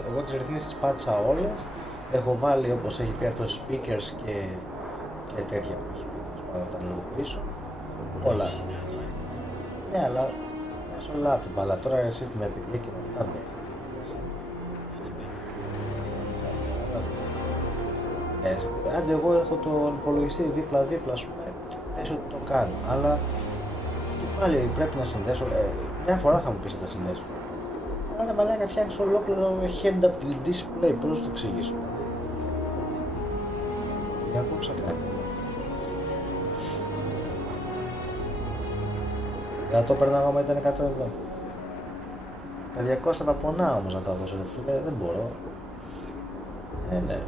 Εγώ τις ρυθμίσεις τις πάτησα όλες. Έχω βάλει όπως έχει πει αυτό speakers και τέτοια που έχει πει. Πάνω τα ενεργοποιήσω. Όλα. Ναι, αλλά μέσω laptop. Αλλά τώρα εσύ με παιδιά και με αυτά μπες. Άντε εγώ έχω το υπολογιστή δίπλα-δίπλα, ας πούμε, πες ότι το κάνω. Αλλά και πάλι πρέπει να συνδέσω. Μια φορά θα μου πεις να τα συνδέσω. Αλλά μαλάκα φτιάχνεις ολόκληρο head-up display, πώς θα το εξηγήσω. Για κόψα κάτι. Για το παίρναγα άμα ήταν 100 ευρώ. Τα 200 τα πονάω όμως να τα δώσω, φίλε, δεν μπορώ. Ναι.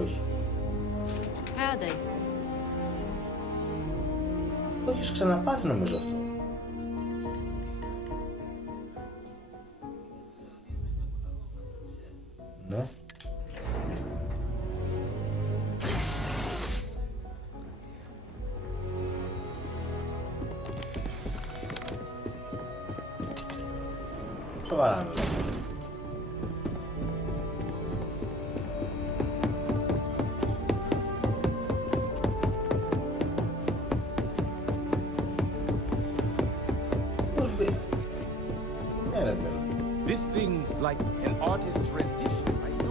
Όχι. Howdy. Το έχεις ξαναπάθει νομίζω αυτό. Ναι. σοβαρά μιλάω. This thing's like an artist's rendition, right? No,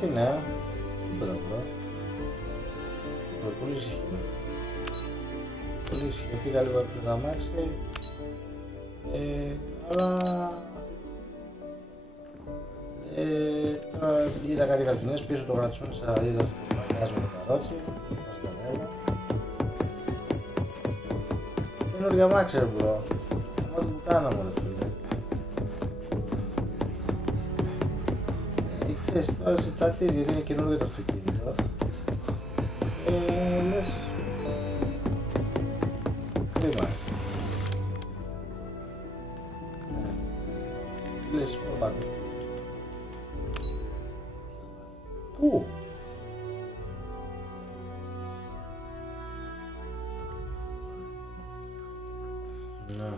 τι ναι, τίποτα εδώ. Πολύ ησυχή. Πολύ ησυχή. Πήγα λίγο από το αμάξι. Αλλά... τώρα είδα κάτι καρτινές πίσω το γρατσούνισα, είδα το μαγιάζω με καρότσι. Τα στανέλα. Καινούργια αμάξι ρε μπρο. Ό,τι που κάναμε ρε φίλε. Ξέρεις, τώρα σε τσάτιες γιατί είναι καινούργιο το αυτοκίνητο. Λες... κρίμα. Λες, πού πάτε. Πού? Ναι.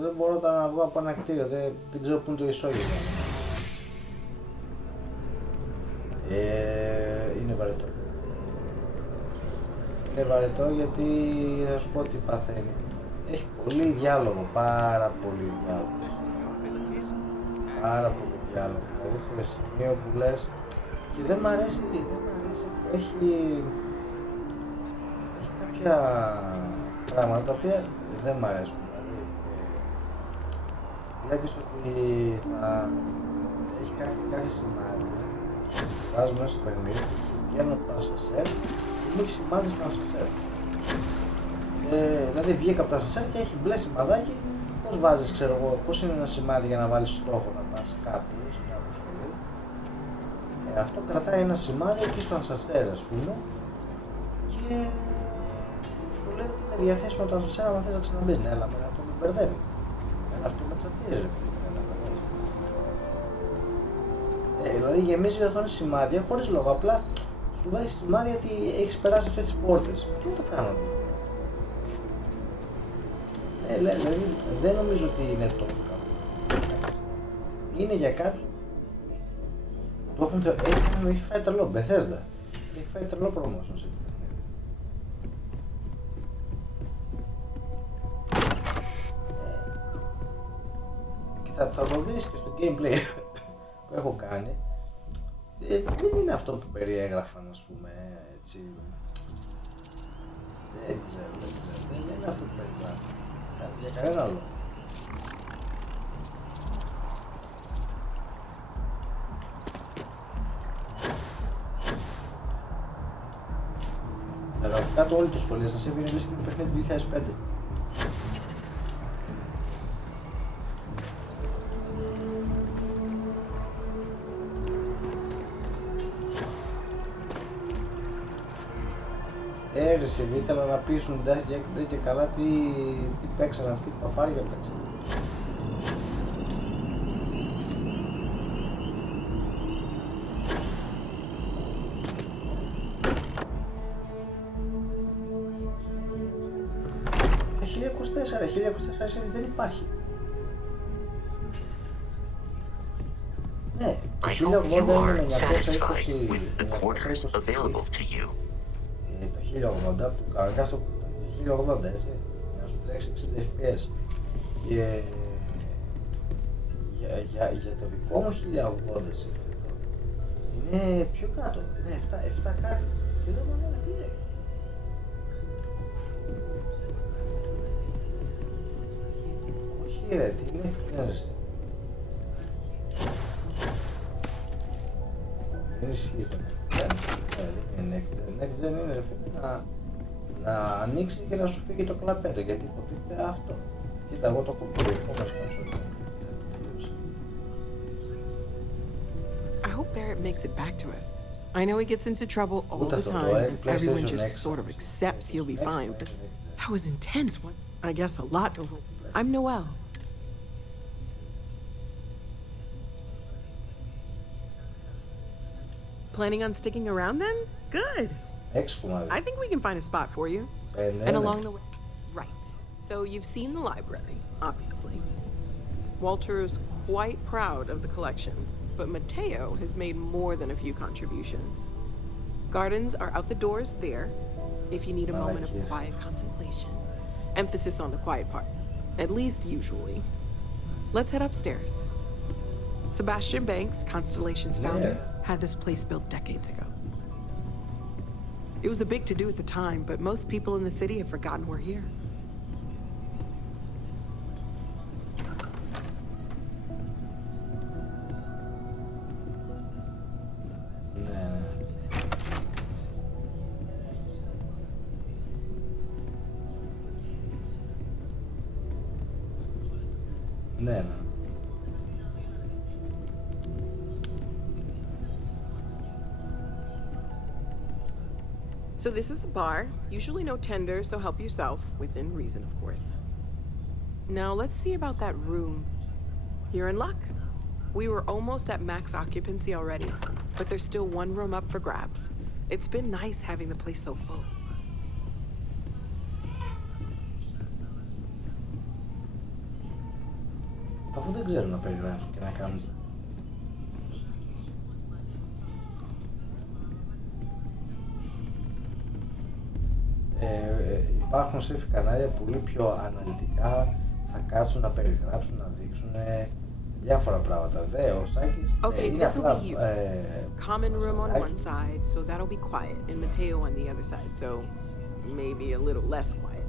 Δεν μπορώ τώρα να βγω από ένα κτίριο, δεν ξέρω πού είναι το ισόγειο. Είναι βαρετό. Είναι βαρετό γιατί θα σου πω τι παθαίνει. Έχει πολύ διάλογο, πάρα πολύ διάλογο. Πάρα πολύ διάλογο. Δηλαδή σε σημείο που λες και δεν μ' αρέσει που έχει κάποια πράγματα τα οποία δεν μ' αρέσουν. Βλέπεις ότι θα έχει κάτι σημάδι, βάζουν μέσα στο παιχνίδι, βγαίνουν από το ασασέρ και μου έχει σημάδι στο ασασέρ. Δηλαδή βγήκα από το ασασέρ και έχει μπλε σημαδάκι, πώς βάζεις, ξέρω εγώ, πώς είναι ένα σημάδι για να βάλεις στόχο να πας κάπου, σε μια αποστολή. Αυτό κρατάει ένα σημάδι εκεί στο ασασέρ, ας πούμε, και σου λέει ότι είναι διαθέσιμο το ασασέρ άμα θες να ξαναμπείς. Ναι, αλλά με αυτό με μπερδεύει. Αυτό με τσαπίζει. Δηλαδή γεμίζει η οθόνη σημάδια χωρίς λόγο. Απλά σου βάζει σημάδια ότι έχεις περάσει αυτές τις πόρτες. Τι το κάνω. Δηλαδή δεν νομίζω ότι είναι τόσο καλό. Είναι για κάποιον. Το έχει φάει τρελό. Bethesda. Έχει φάει τρελό promotion. Θα το δεις και στο gameplay που έχω κάνει. Δεν είναι αυτό που περιέγραφαν, ας πούμε, έτσι. Δεν είναι αυτό που περιγράφαν. Για κανένα άλλο. Τα γραφικά του όλη το σχολείο σας έβγαινε λες και το παιχνίδι του 2005. Έρεσε, ήθελα να πείσουν δεν και καλά τι παίξαν αυτοί, τι παπάρια παίξαν. Το 1024 δεν υπάρχει. Ναι, το 1080 είναι 920. With the quarters available to you. Το 1080 που κανονικά στο 1080 έτσι, να σου τρέξει 60 fps και για το δικό μου 1080 είναι πιο κάτω, είναι 7 κάτι και δεν μου έλεγα τι λέει. Όχι ρε, τι είναι εκτέλεση. Δεν ισχύει το next gen είναι ρε φίλε να ανοίξει και να σου φύγει το κλαπέτο γιατί υποτίθεται αυτό. Κοίτα, εγώ το έχω πει επόμενες κονσόλες. I hope Barrett makes it back to us. I know he gets into trouble all Ούτε the αυτό το time, egg, and PlayStation everyone X. just sort of accepts he'll be fine, but that was intense. What? I guess a lot over. I'm Noelle. Planning on sticking around then? Good. I think we can find a spot for you. And along the way. Right. So you've seen the library, obviously. Walter's quite proud of the collection, but Mateo has made more than a few contributions. Gardens are out the doors there, if you need a moment of quiet contemplation. Emphasis on the quiet part, at least usually. Let's head upstairs. Sebastian Banks, Constellation's founder, had this place built decades ago. It was a big to-do at the time, but most people in the city have forgotten we're here. Ναι. So this is the bar. Usually no tender, so help yourself, within reason, of course. Now let's see about that room. You're in luck. We were almost at max occupancy already, but there's still one room up for grabs. It's been nice having the place so full. Αφού δεν ξέρουν να περιγράφουν και να κάνουν. Υπάρχουν σεφ κανάλια πολύ πιο αναλυτικά, θα κάτσουν να περιγράψουν, να δείξουν διάφορα πράγματα. Ο Σάκης είναι απλά... Common room on one side, so that'll be quiet, and Mateo on the other side, so maybe a little less quiet.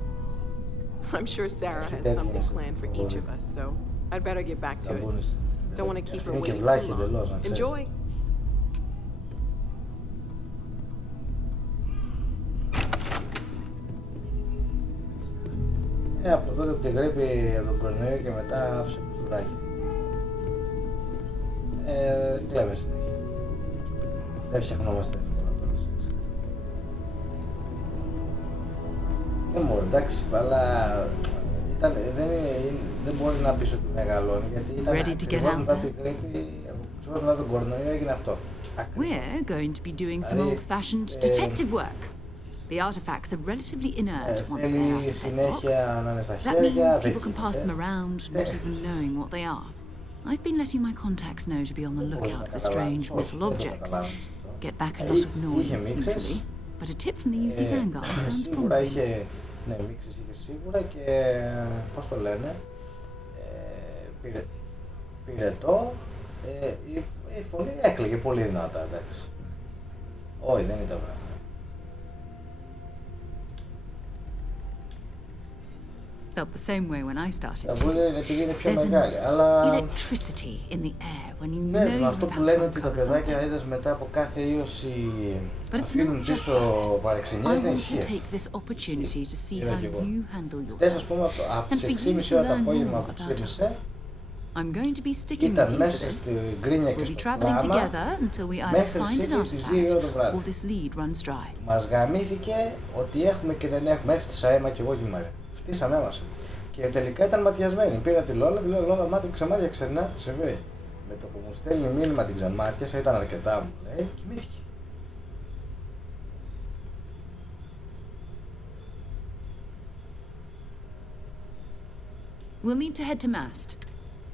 I'm sure Sarah has something planned for each of us, so I'd better get back to it. Don't want to keep her waiting too long. Enjoy! Από τότε που την γρέπει από τον κορονοϊό και μετά άφησε κουτσουράκι. Κλέβε συνέχεια. Δεν φτιαχνόμαστε εύκολα τώρα. Μόνο εντάξει, αλλά δεν μπορεί να πεις ότι μεγαλώνει, γιατί ήταν ακριβώς μετά την γρήπη, ακριβώς μετά τον κορονοϊό έγινε αυτό. We're going to be doing some old-fashioned detective work. The artifacts are relatively inert once they're out of padlock. That means people can pass them around, not even knowing what they are. I've been letting my contacts know to be on the lookout for strange metal objects. Get back a lot of noise, usually. But a tip from the UC Vanguard sounds promising. Ναι, μίξες είχε σίγουρα και πώς το λένε, πυρετό, η φωνή έκλαιγε πολύ δυνατά, εντάξει. Όχι, δεν ήταν πράγμα. Felt the same way when I started too. There's electricity in the air when you know Ναι, you're αυτό που λένε ότι τα παιδάκια είδες μετά από κάθε ίωση αφήνουν πίσω παρεξενιές, δεν ισχύει. Θες ας πούμε από τις 6:30 ώρα το απόγευμα που ξύπνησε, ήταν μέσα στην γκρίνια και στο κλάμα μέχρι στις 2 ώρα το βράδυ. Μας γαμήθηκε ότι έχουμε και δεν έχουμε, έφτιασα αίμα και εγώ γυμάρια. Φτύσαμε έμασα. Και τελικά ήταν ματιασμένη. Πήρα τη Λόλα, τη λέω Λόλα μάτια ξεμάτια ξερνά, σε βέει. Με το που μου στέλνει μήνυμα την ξεμάτιασα, ήταν αρκετά μου λέει, κοιμήθηκε. We'll need to head to Mast.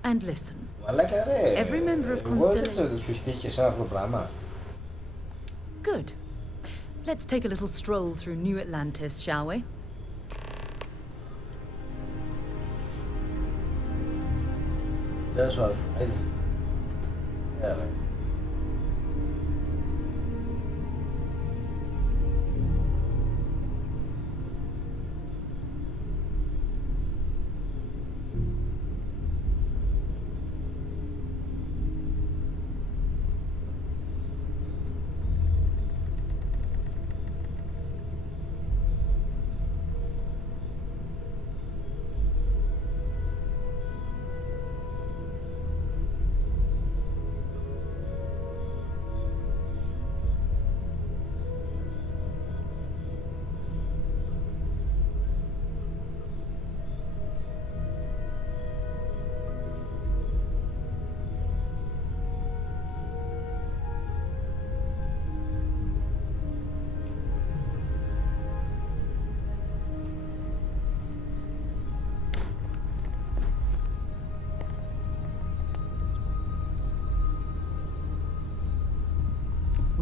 And listen. Μαλάκα ρε, every member of εγώ δεν Constellation... ξέρω ότι σου έχει τύχει και εσένα αυτό το πράγμα. Good. Let's take a little stroll through New Atlantis, shall we? Τέλος πάντων, είδε. Έλα.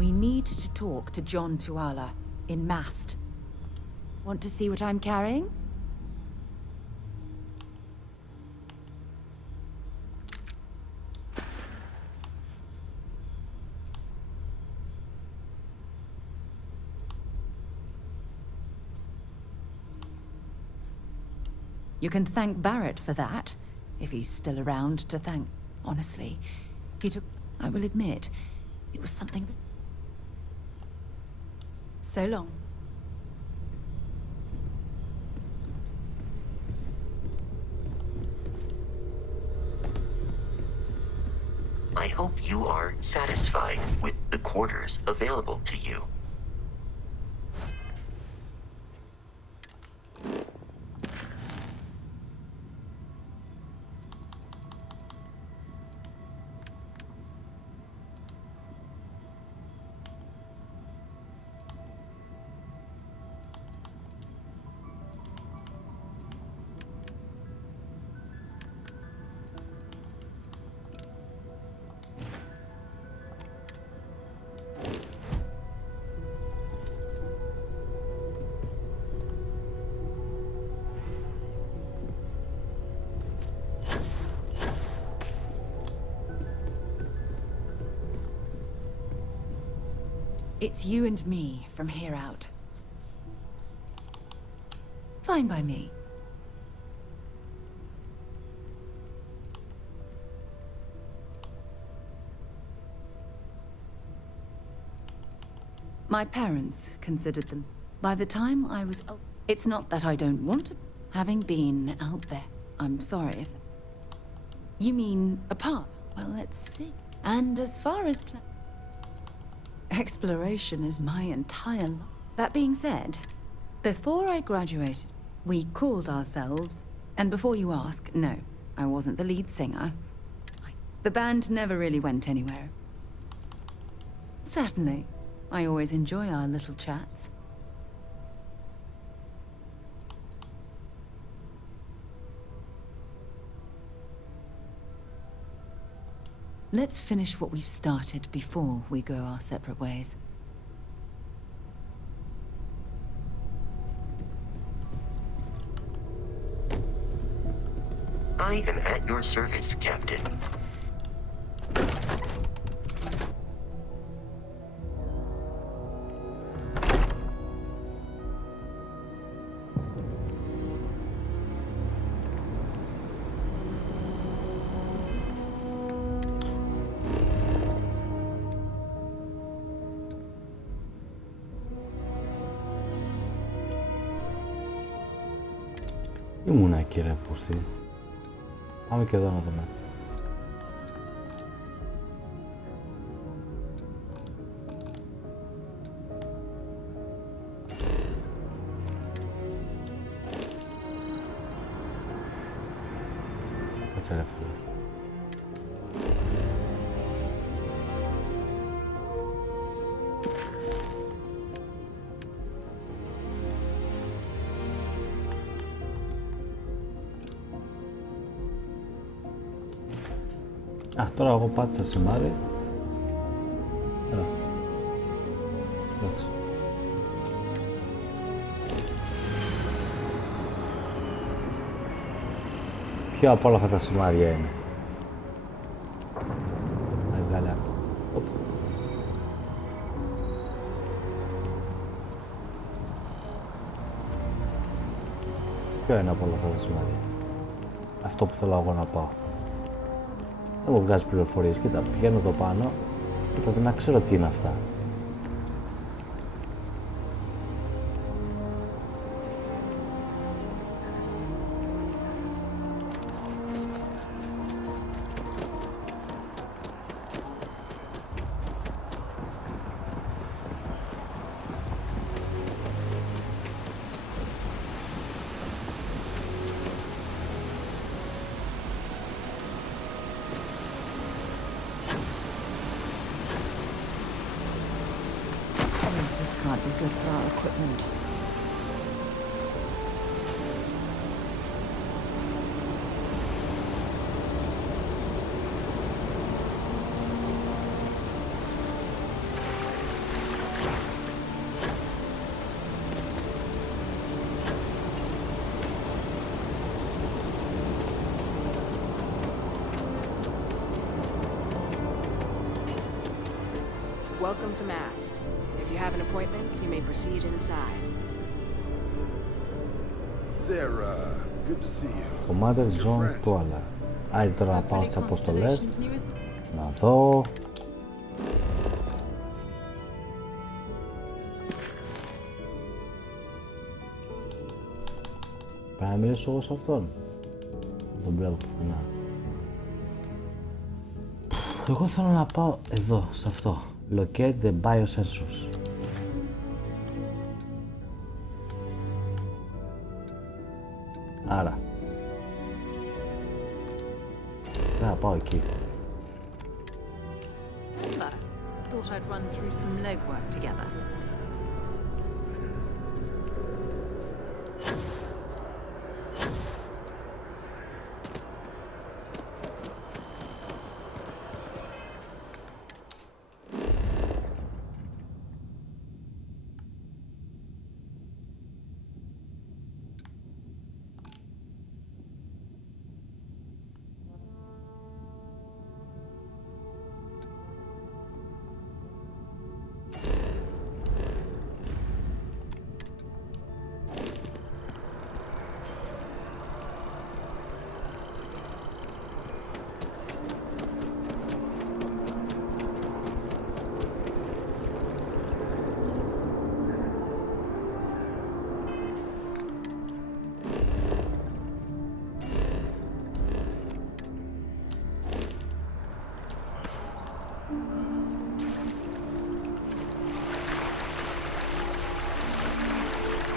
We need to talk to John Tuala in Mast. Want to see what I'm carrying? You can thank Barrett for that, if he's still around to thank. Honestly, he took... I will admit, it was something... So long. I hope you are satisfied with the quarters available to you. It's you and me from here out. Fine by me. My parents considered them. By the time I was... It's not that I don't want to... Having been out there, I'm sorry if... You mean a pub? Well, let's see. And as far as... Exploration is my entire life. That being said, before I graduated, we called ourselves... And before you ask, no, I wasn't the lead singer. The band never really went anywhere. Certainly. I always enjoy our little chats. Let's finish what we've started before we go our separate ways. I am at your service, Captain. Ήμουνα εκεί ρε πούστη. Πάμε και εδώ να δούμε. Κάτσε ρε φίλε. Α, τώρα εγώ πάτησα σημάδι. Εντάξει. Ποιο από όλα αυτά τα σημάδια είναι? Μεγάλα. Ποιο είναι από όλα αυτά τα σημάδια? Αυτό που θέλω εγώ να πάω. Δεν μου βγάζει πληροφορίες. Κοίτα, πηγαίνω εδώ πάνω και πρέπει να ξέρω τι είναι αυτά. This can't be good for our equipment. Welcome to Mast. If you have an appointment, you may proceed inside. Sarah, good to see you. Commander John Tuala. Άρα τώρα να πάω στις αποστολές. Να δω. Πρέπει να μιλήσω εγώ σε αυτόν. Δεν τον βλέπω πουθενά. Εγώ θέλω να πάω εδώ, σε αυτό. Locate the biosensors. Άρα. Πρέπει να πάω εκεί. Thought I'd run through some legwork together.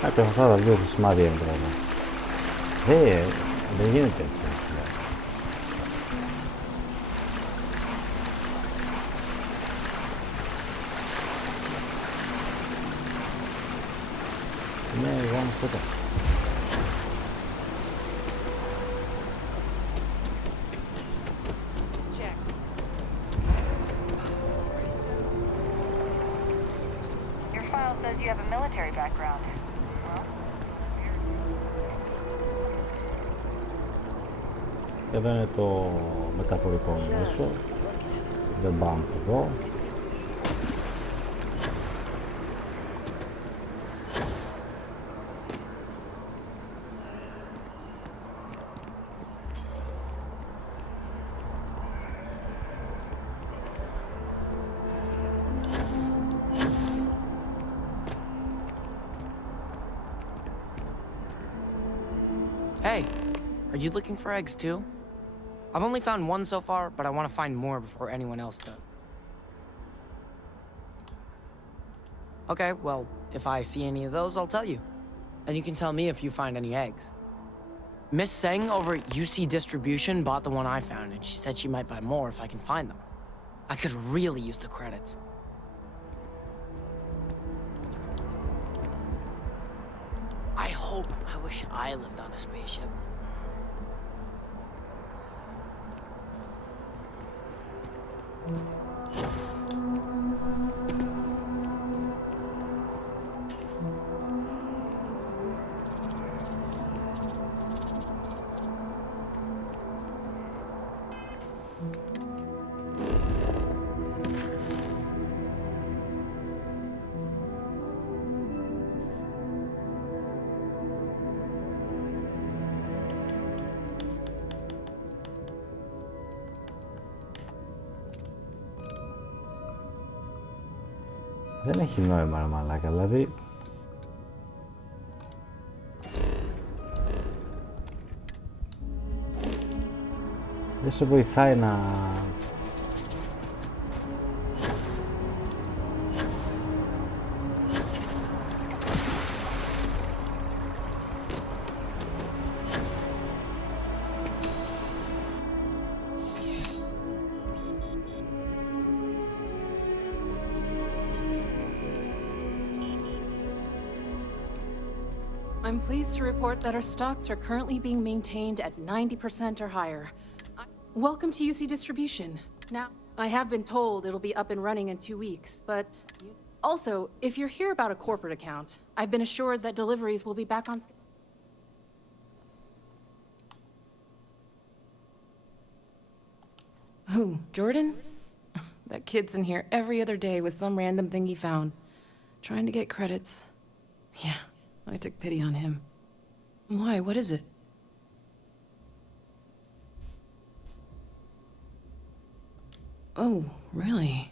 Κάποια αυτά τα δύο σημάδια είναι τώρα. Δεν γίνεται έτσι. Ναι, εγώ όμως τότε. Your file says you have a military background. Εδώ είναι το μεταφορικό μέσο. Δεν πάμε από εδώ. Hey, are you looking for eggs too? I've only found one so far, but I want to find more before anyone else does. Okay, well, if I see any of those, I'll tell you. And you can tell me if you find any eggs. Miss Seng over at UC Distribution bought the one I found, and she said she might buy more if I can find them. I could really use the credits. I wish I lived on a spaceship. Δεν έχει νόημα, ρε μαλάκα, δηλαδή. Δεν σε βοηθάει να... I'm pleased to report that our stocks are currently being maintained at 90% or higher. Welcome to UC Distribution. Now, I have been told it'll be up and running in 2 weeks, but... Also, if you're here about a corporate account, I've been assured that deliveries will be back on schedule. Who, Jordan? That kid's in here every other day with some random thing he found, trying to get credits. Yeah, I took pity on him. Why? What is it? Oh, really?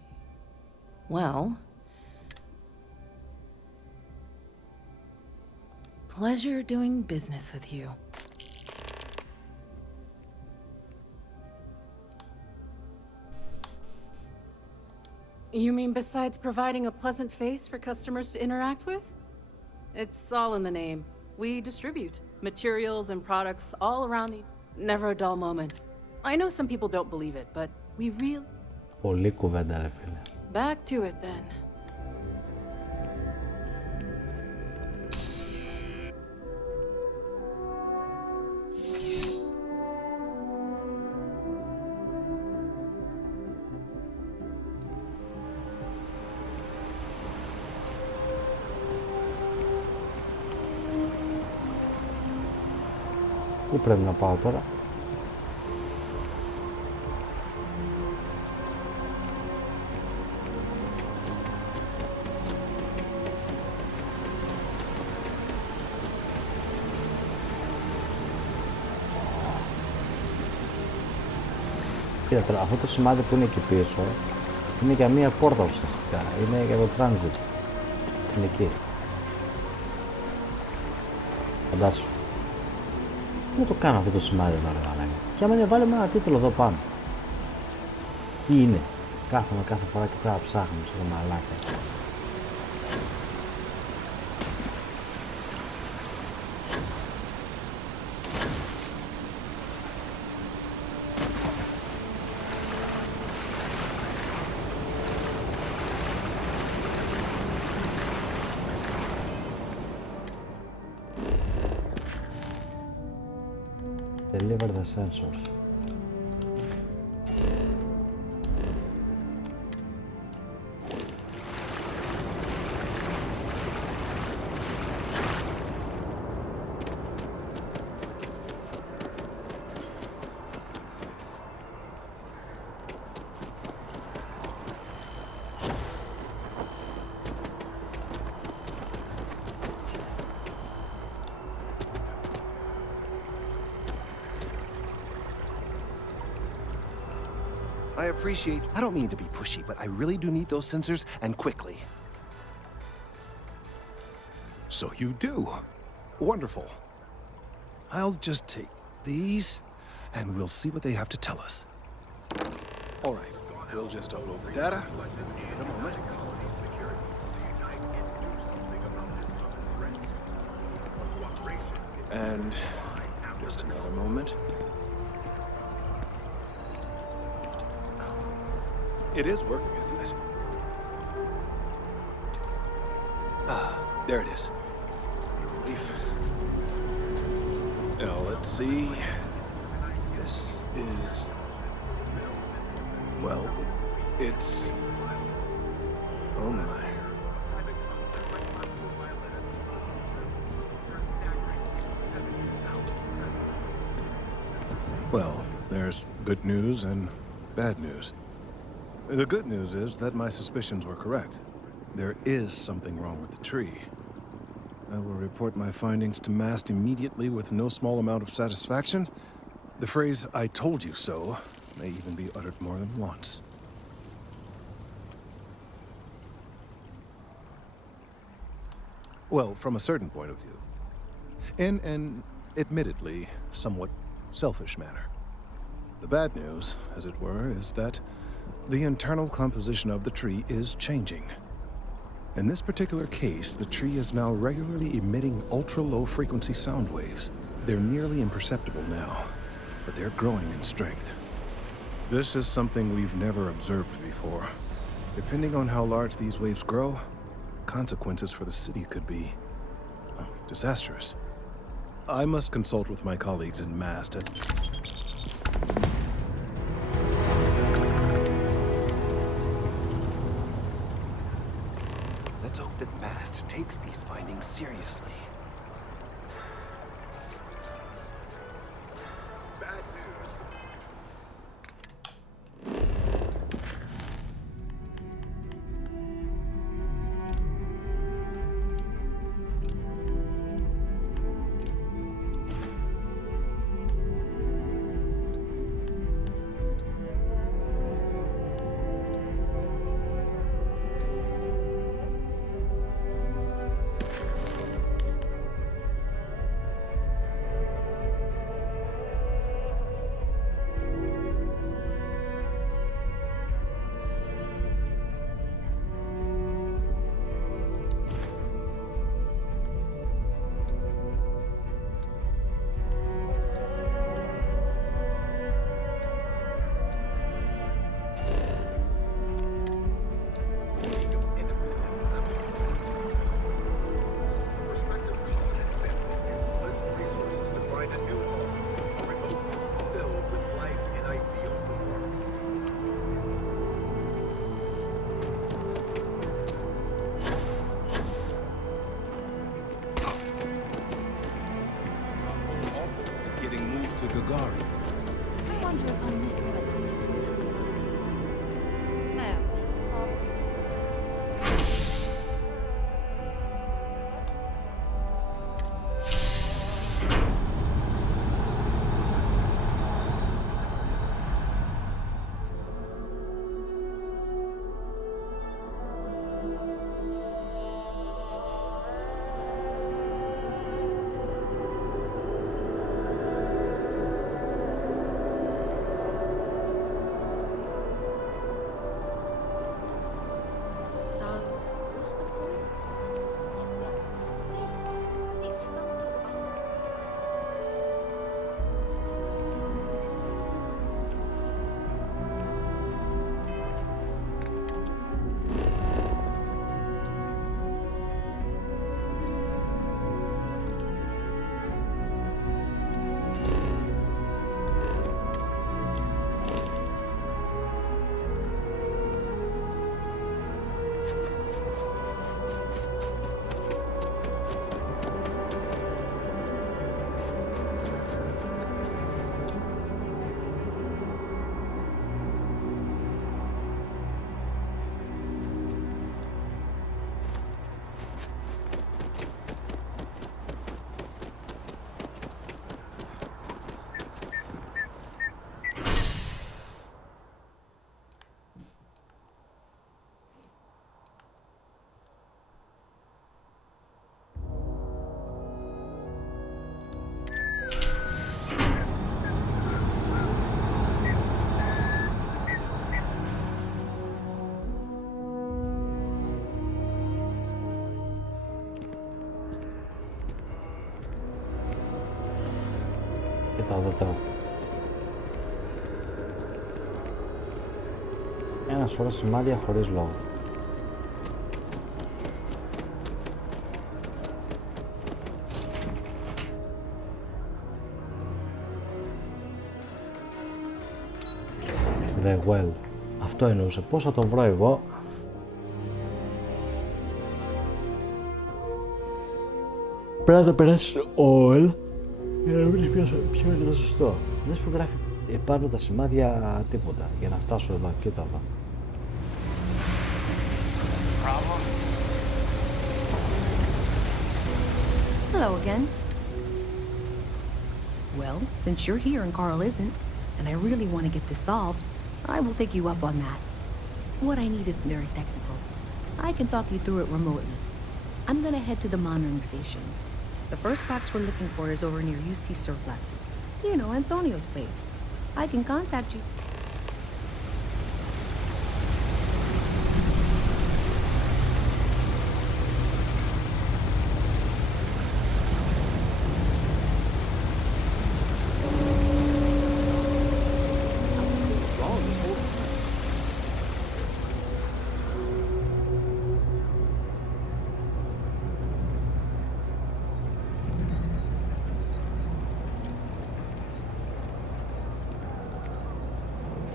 Well... pleasure doing business with you. You mean besides providing a pleasant face for customers to interact with? It's all in the name. We distribute materials and products all around the... Never a dull moment. I know some people don't believe it, but we really... Πολύ κουβέντα, ρε φίλε. Back to it then. Πού πρέπει να πάω τώρα? Κοίτα τώρα, αυτό το σημάδι που είναι εκεί πίσω είναι για μία πόρτα ουσιαστικά, είναι για το transit. Είναι εκεί. Φαντάσου. Πού να το κάνω αυτό το σημάδι εδώ, ρε μαλάκα. Και άμα είναι βάλουμε ένα τίτλο εδώ πάνω. Τι είναι. Κάθομαι κάθε φορά και πρέπει να ψάχνω σε το μαλάκα. Deliver the sensors. I appreciate... I don't mean to be pushy, but I really do need those sensors, and quickly. So you do. Wonderful. I'll just take these, and we'll see what they have to tell us. All right, we'll just upload the data. Give it a moment. And just another moment. It is working, isn't it? Ah, there it is. Relief. Now, let's see. This is... well, it's... oh my. Well, there's good news and bad news. The good news is that my suspicions were correct. There is something wrong with the tree. I will report my findings to MAST immediately with no small amount of satisfaction. The phrase, "I told you so," may even be uttered more than once. Well, from a certain point of view. In an, admittedly, somewhat selfish manner. The bad news, as it were, is that the internal composition of the tree is changing. In this particular case, the tree is now regularly emitting ultra-low frequency sound waves. They're nearly imperceptible now, but they're growing in strength. This is something we've never observed before. Depending on how large these waves grow, consequences for the city could be disastrous. I must consult with my colleagues in MAST. Let's hope that MAST takes these findings seriously. εδώ. Ένα σωρό σημάδια χωρίς λόγο. The well. Αυτό εννοούσε. Πώς θα τον βρω εγώ? Πρέπει να το περάσεις all για να βρεις ποιο είναι το σωστό. Δεν σου γράφει επάνω τα σημάδια τίποτα για να φτάσω εδώ και το εδώ. Hello again. Well, since you're here and Carl isn't, and I really want to get this solved, I will take you up on that. What I need isn't very technical. I can talk you through it remotely. I'm gonna head to the monitoring station. The first box we're looking for is over near UC Surplus. You know, Antonio's place. I can contact you.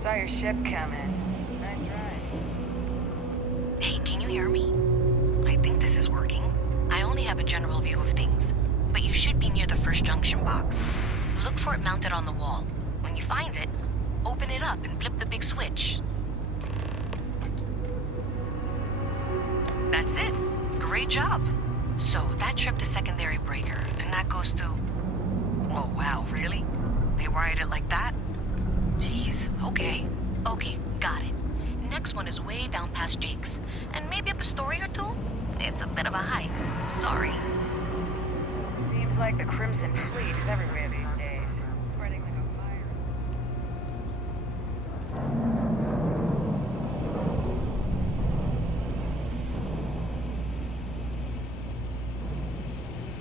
Saw your ship coming. Nice ride. Hey, can you hear me? I think this is working. I only have a general view of things, but you should be near the first junction box. Look for it mounted on the wall. When you find it, open it up and flip the big switch. That's it. Great job. So that tripped the secondary breaker, and that goes to... Oh, wow, really? They wired it like that? Jeez, okay. Okay, got it. Next one is way down past Jake's. And maybe up a story or two? It's a bit of a hike. Sorry. Seems like the Crimson Fleet is everywhere these days. Spreading like a fire.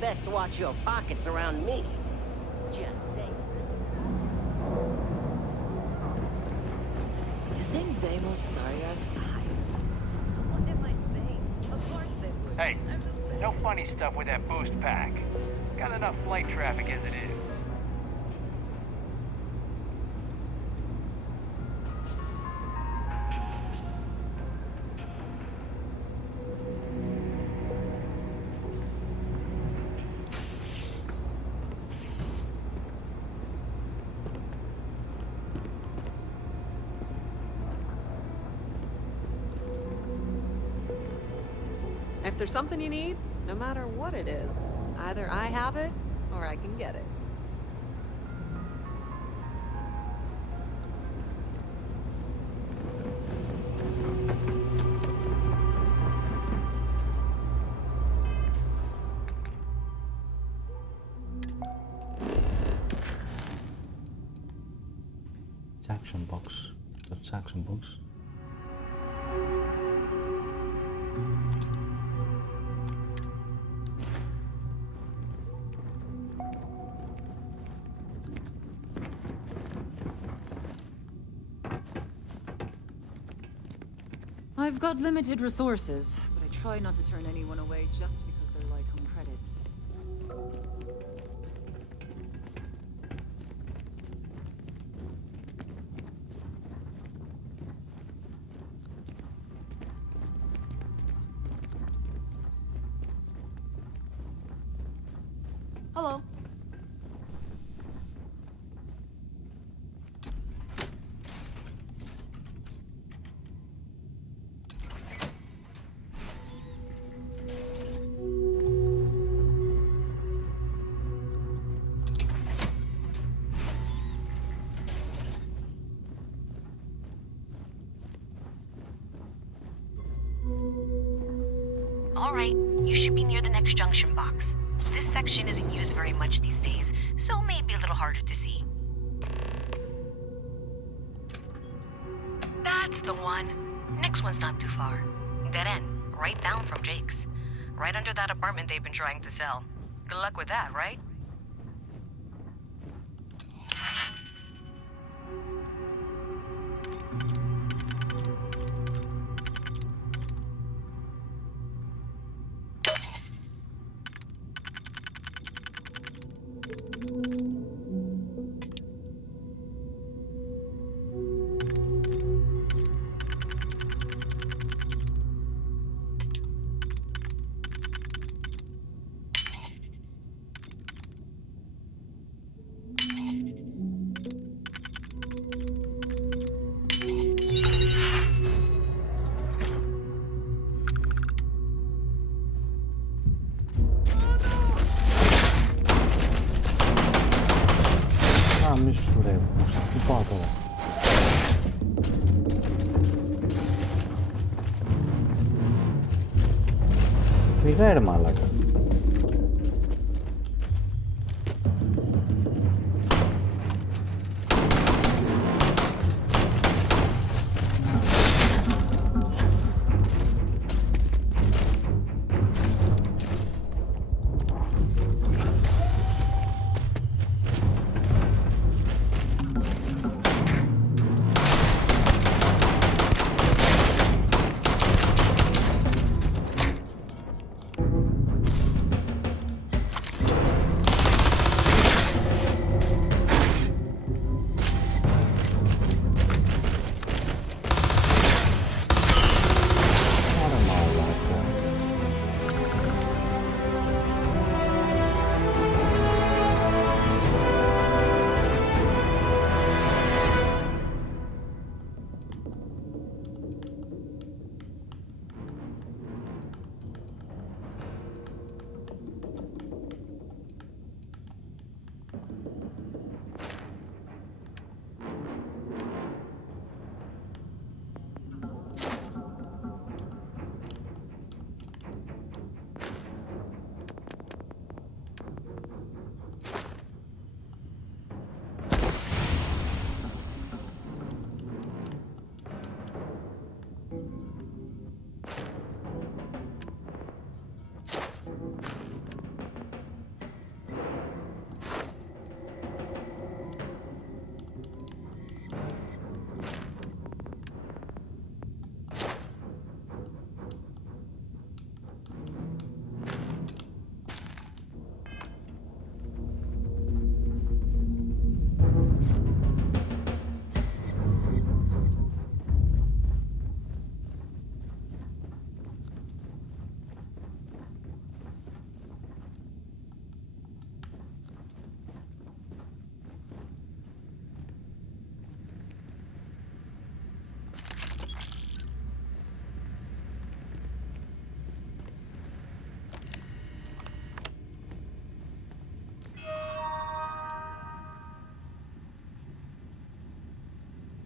Best watch your pockets around me. Just saying. You think Deimos Staryards would hide? What am I saying? Of course they would. Hey, no funny stuff with that boost pack. Got enough flight traffic as it is. If there's something you need, no matter what it is, either I have it or I can get it. Jackson box. The Jackson box. I've got limited resources, but I try not to turn anyone away just because they're light on credits. Hello. All right, you should be near the next junction box. This section isn't used very much these days, so maybe a little harder to see. That's the one. Next one's not too far. Dead end, right down from Jake's. Right under that apartment they've been trying to sell. Good luck with that, right? Σιγά ρε μαλάκα.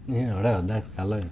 Είναι ωραίο, εντάξει, καλό είναι.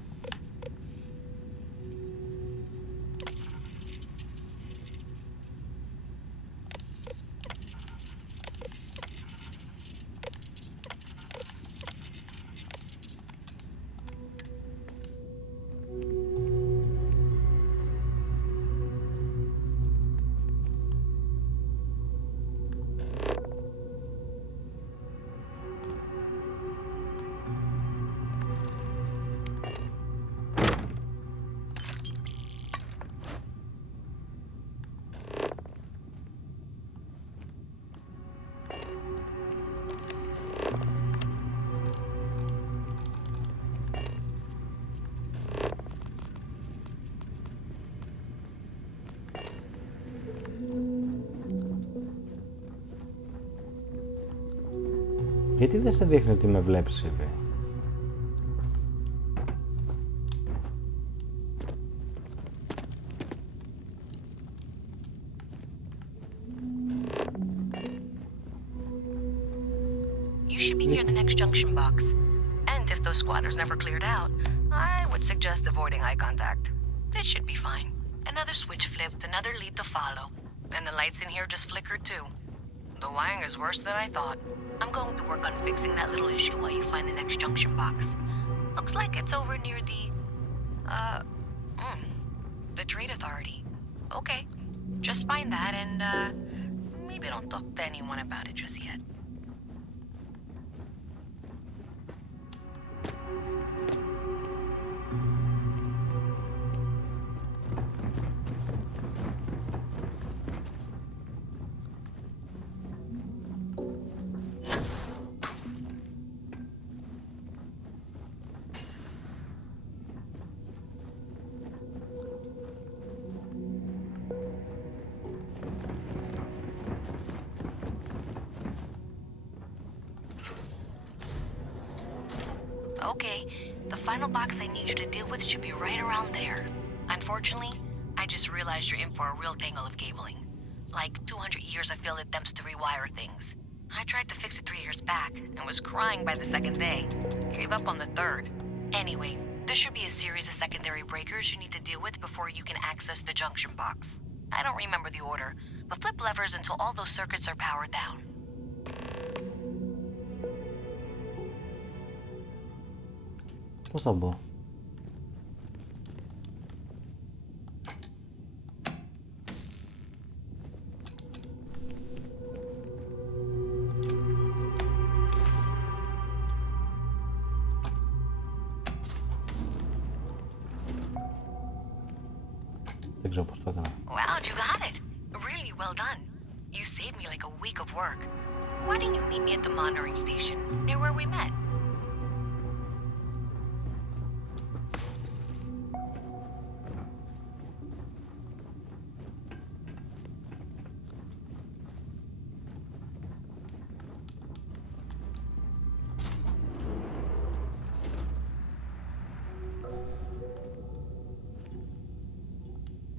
Γιατί δεν σε δείχνει ότι με βλέπεις, Εύη? You should be near the next junction box. And if those squatters never cleared out, I would suggest avoiding eye contact. It should be fine. Another switch flipped, another lead to follow. And the lights in here just flickered too. The wiring is worse than I thought. I'm going to work on fixing that little issue while you find the next junction box. Looks like it's over near the Trade Authority. Okay, just find that and, maybe don't talk to anyone about it just yet. Okay, the final box I need you to deal with should be right around there. Unfortunately, I just realized you're in for a real tangle of cabling. Like 200 years of field attempts to rewire things. I tried to fix it 3 years back and was crying by the second day. Gave up on the third. Anyway, there should be a series of secondary breakers you need to deal with before you can access the junction box. I don't remember the order, but flip levers until all those circuits are powered down. Πώς θα μπω? Δεν ξέρω πώς το έκανα. Wow, you got it. Really well done. You saved me like a week of work. Why didn't you meet me at the monitoring station, near where we met?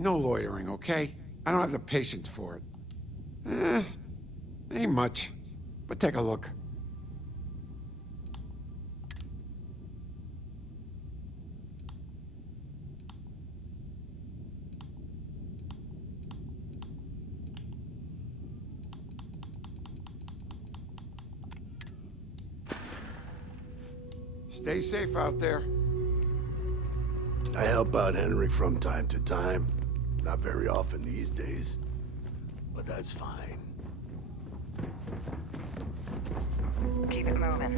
No loitering, okay? I don't have the patience for it. Ain't much, but take a look. Stay safe out there. I help out Henrik from time to time. Not very often these days, but that's fine. Keep it moving.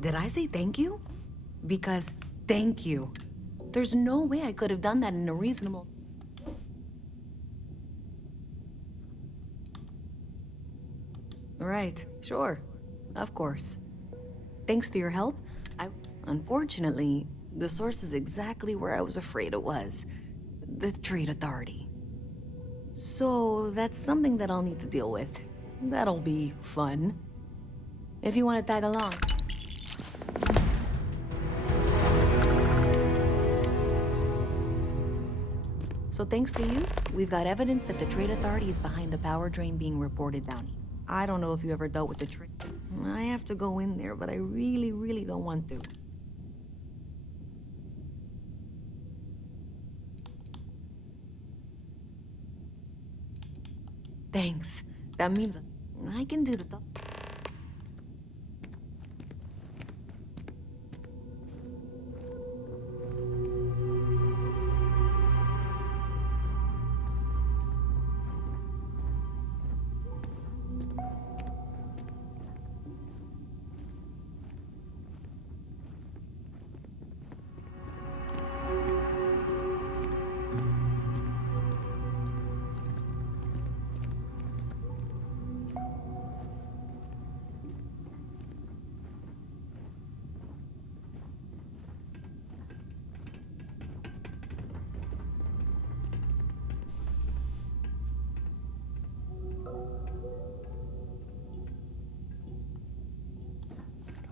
Did I say thank you? Because thank you. There's no way I could have done that in a reasonable... Right, sure. Of course. Thanks to your help, Unfortunately, the source is exactly where I was afraid it was. The Trade Authority. So, that's something that I'll need to deal with. That'll be fun. If you want to tag along. So thanks to you, we've got evidence that the Trade Authority is behind the power drain being reported down here. I don't know if you ever dealt with the trade. I have to go in there, but I really, really don't want to. Thanks. That means I can do the stuff.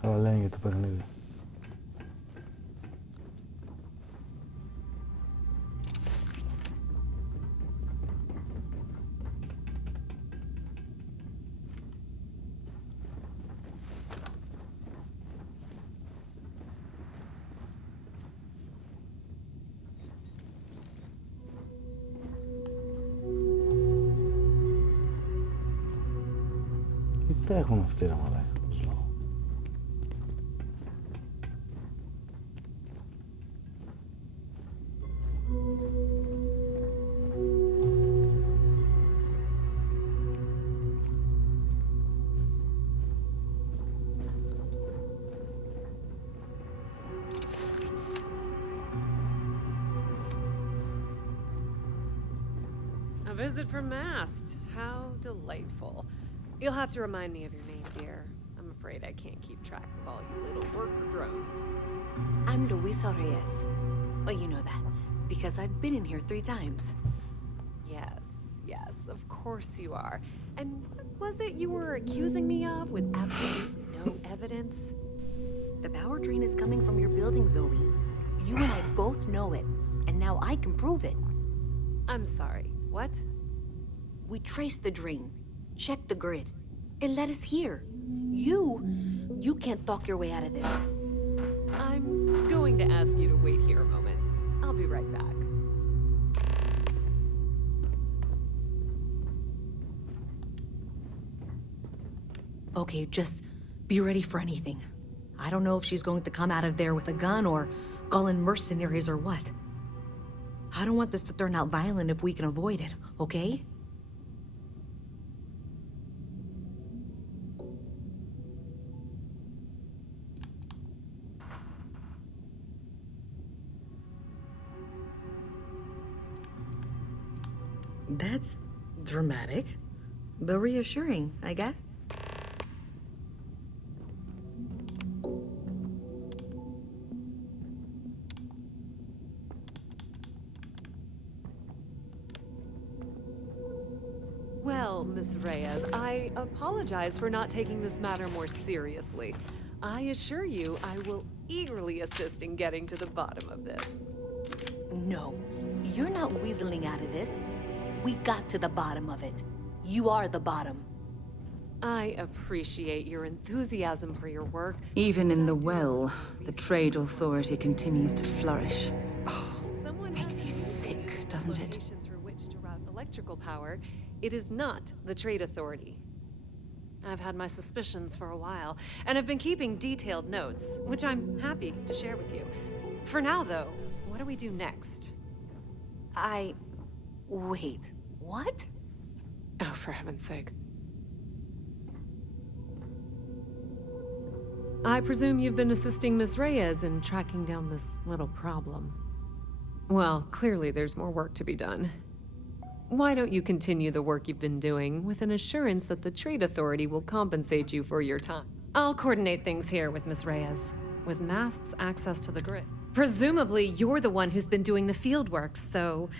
Αλλά λένε για το παιχνίδι. έχουν αυτοί ρε μαλάκα. A visit from Mast. How delightful. You'll have to remind me of your name, dear. I'm afraid I can't keep track of all you little worker drones. I'm Luisa Reyes. Well, you know that, because I've been in here 3 times. Yes, of course you are. And what was it you were accusing me of with absolutely no evidence? The power drain is coming from your building, Zoe. You and I both know it, and now I can prove it. I'm sorry, what? We traced the drain, checked the grid. It led us here. You can't talk your way out of this. I'm going to ask you to wait here a moment. I'll be right back. Okay, just be ready for anything. I don't know if she's going to come out of there with a gun or call in mercenaries or what. I don't want this to turn out violent if we can avoid it, okay? That's dramatic, but reassuring, I guess. Well, Miss Reyes, I apologize for not taking this matter more seriously. I assure you I will eagerly assist in getting to the bottom of this. No, you're not weaseling out of this. We got to the bottom of it. You are the bottom. I appreciate your enthusiasm for your work. Even in the well, the trade authority continues to flourish. Makes you sick, doesn't it? Through which to route electrical power, it is not the trade authority. I've had my suspicions for a while, and have been keeping detailed notes, which I'm happy to share with you. For now, though, what do we do next? Wait, what? Oh, for heaven's sake. I presume you've been assisting Miss Reyes in tracking down this little problem. Well, clearly there's more work to be done. Why don't you continue the work you've been doing with an assurance that the Trade Authority will compensate you for your time? I'll coordinate things here with Miss Reyes, with Mast's access to the grid. Presumably, you're the one who's been doing the field work, so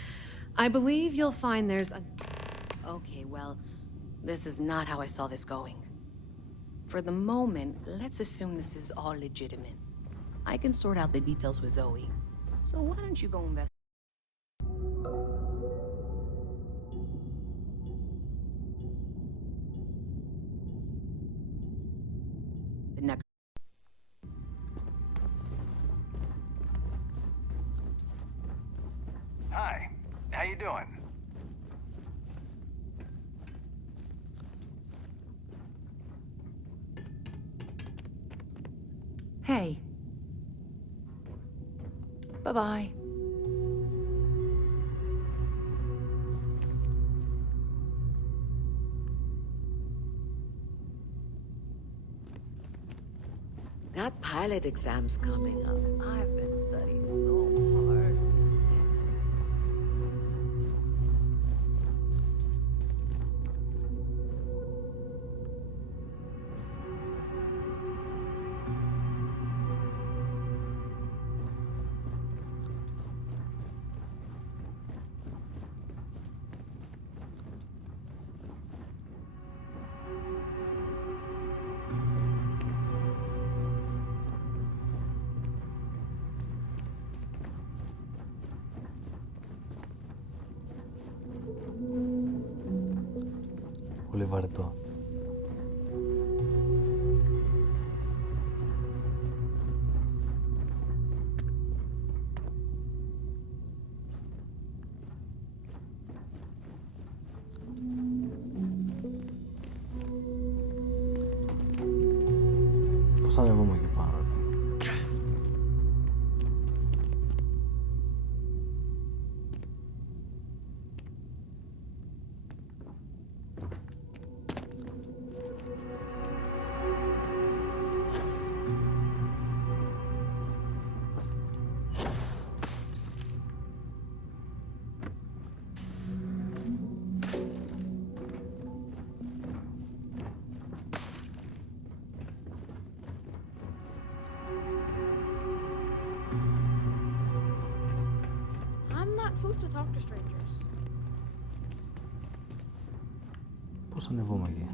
I believe you'll find there's a... Okay, well, this is not how I saw this going. For the moment, let's assume this is all legitimate. I can sort out the details with Zoe. So why don't you go invest? The next. Hi, how you doing? Hey. Bye-bye. That pilot exam's coming up. I've been studying so hard. Πολύ βαρετό. Πώς ανεβούμε εκεί πάνω? I'm not supposed to talk to strangers. Πώς ανεβούμε εκεί?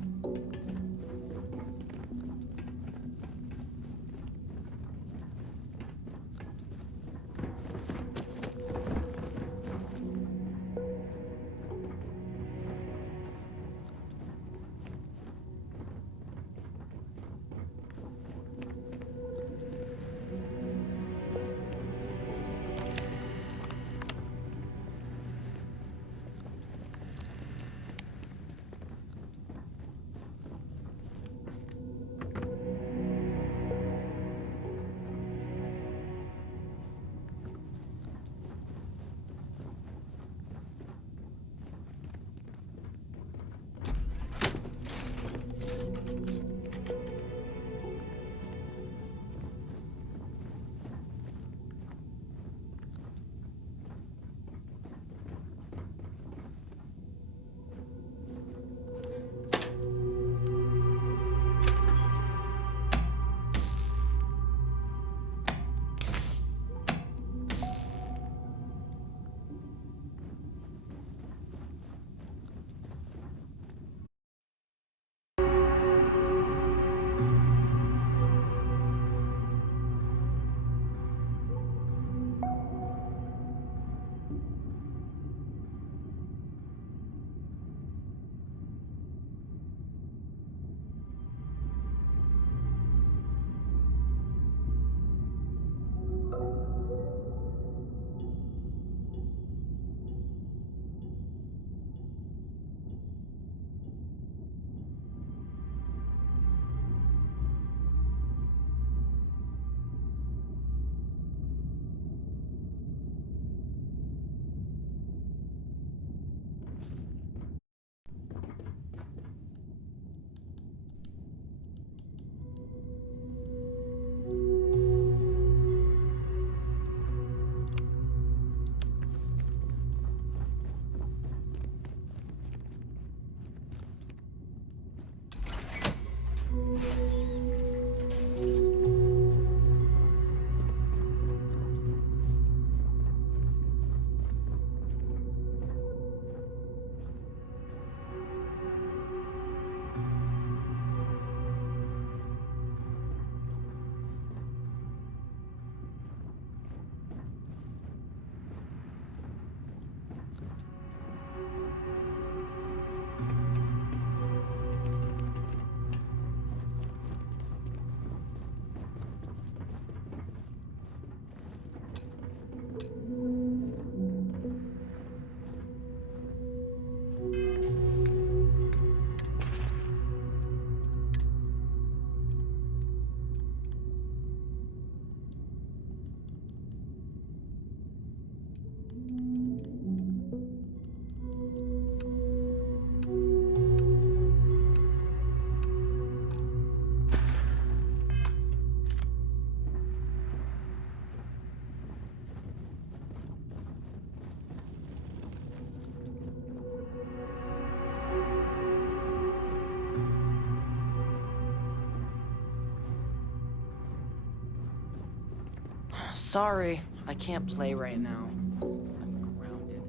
Sorry, I can't play right now. I'm grounded.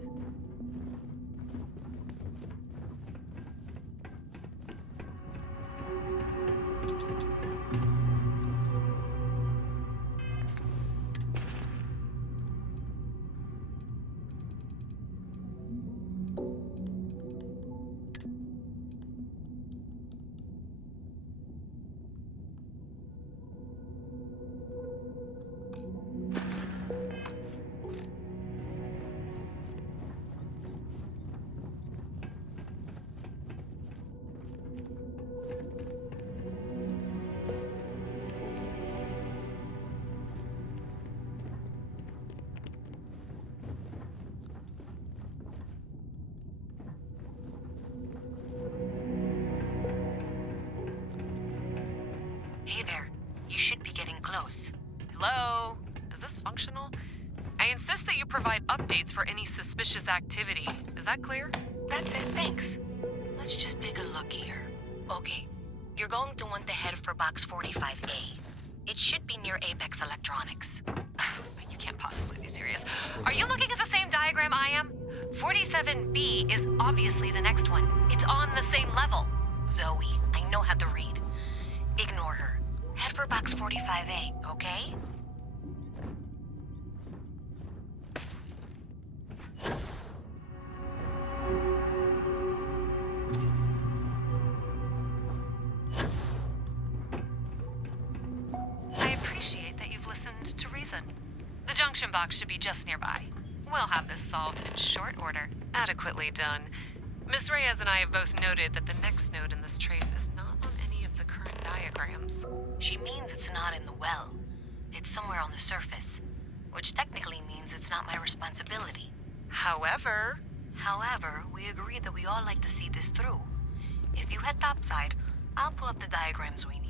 close. Hello? Is this functional? I insist that you provide updates for any suspicious activity. Is that clear? That's it, thanks. Let's just take a look here. Okay, you're going to want to head for box 45A. It should be near Apex Electronics. You can't possibly be serious. Are you looking at the same diagram I am? 47B is obviously the next one. It's on the same level. Zoe, I know how to read. Ignore her. Head for box 45A, okay? I appreciate that you've listened to reason. The junction box should be just nearby. We'll have this solved in short order. Adequately done. Miss Reyes and I have both noted that the next node in this trace is not on any of the current diagrams. She means it's not in the well. It's somewhere on the surface, which technically means it's not my responsibility. However, we agreed that we all like to see this through. If you head topside, I'll pull up the diagrams we need.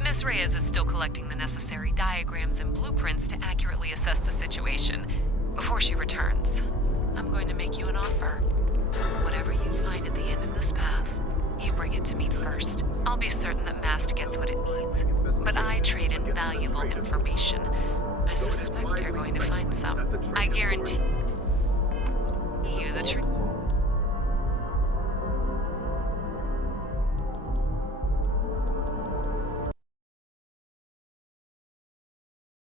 Miss Reyes is still collecting the necessary diagrams and blueprints to accurately assess the situation. Before she returns, I'm going to make you an offer. Whatever you find at the end of this path, you bring it to me first. I'll be certain that MAST gets what it needs, but I trade in valuable information. I suspect you're going to find some. I guarantee...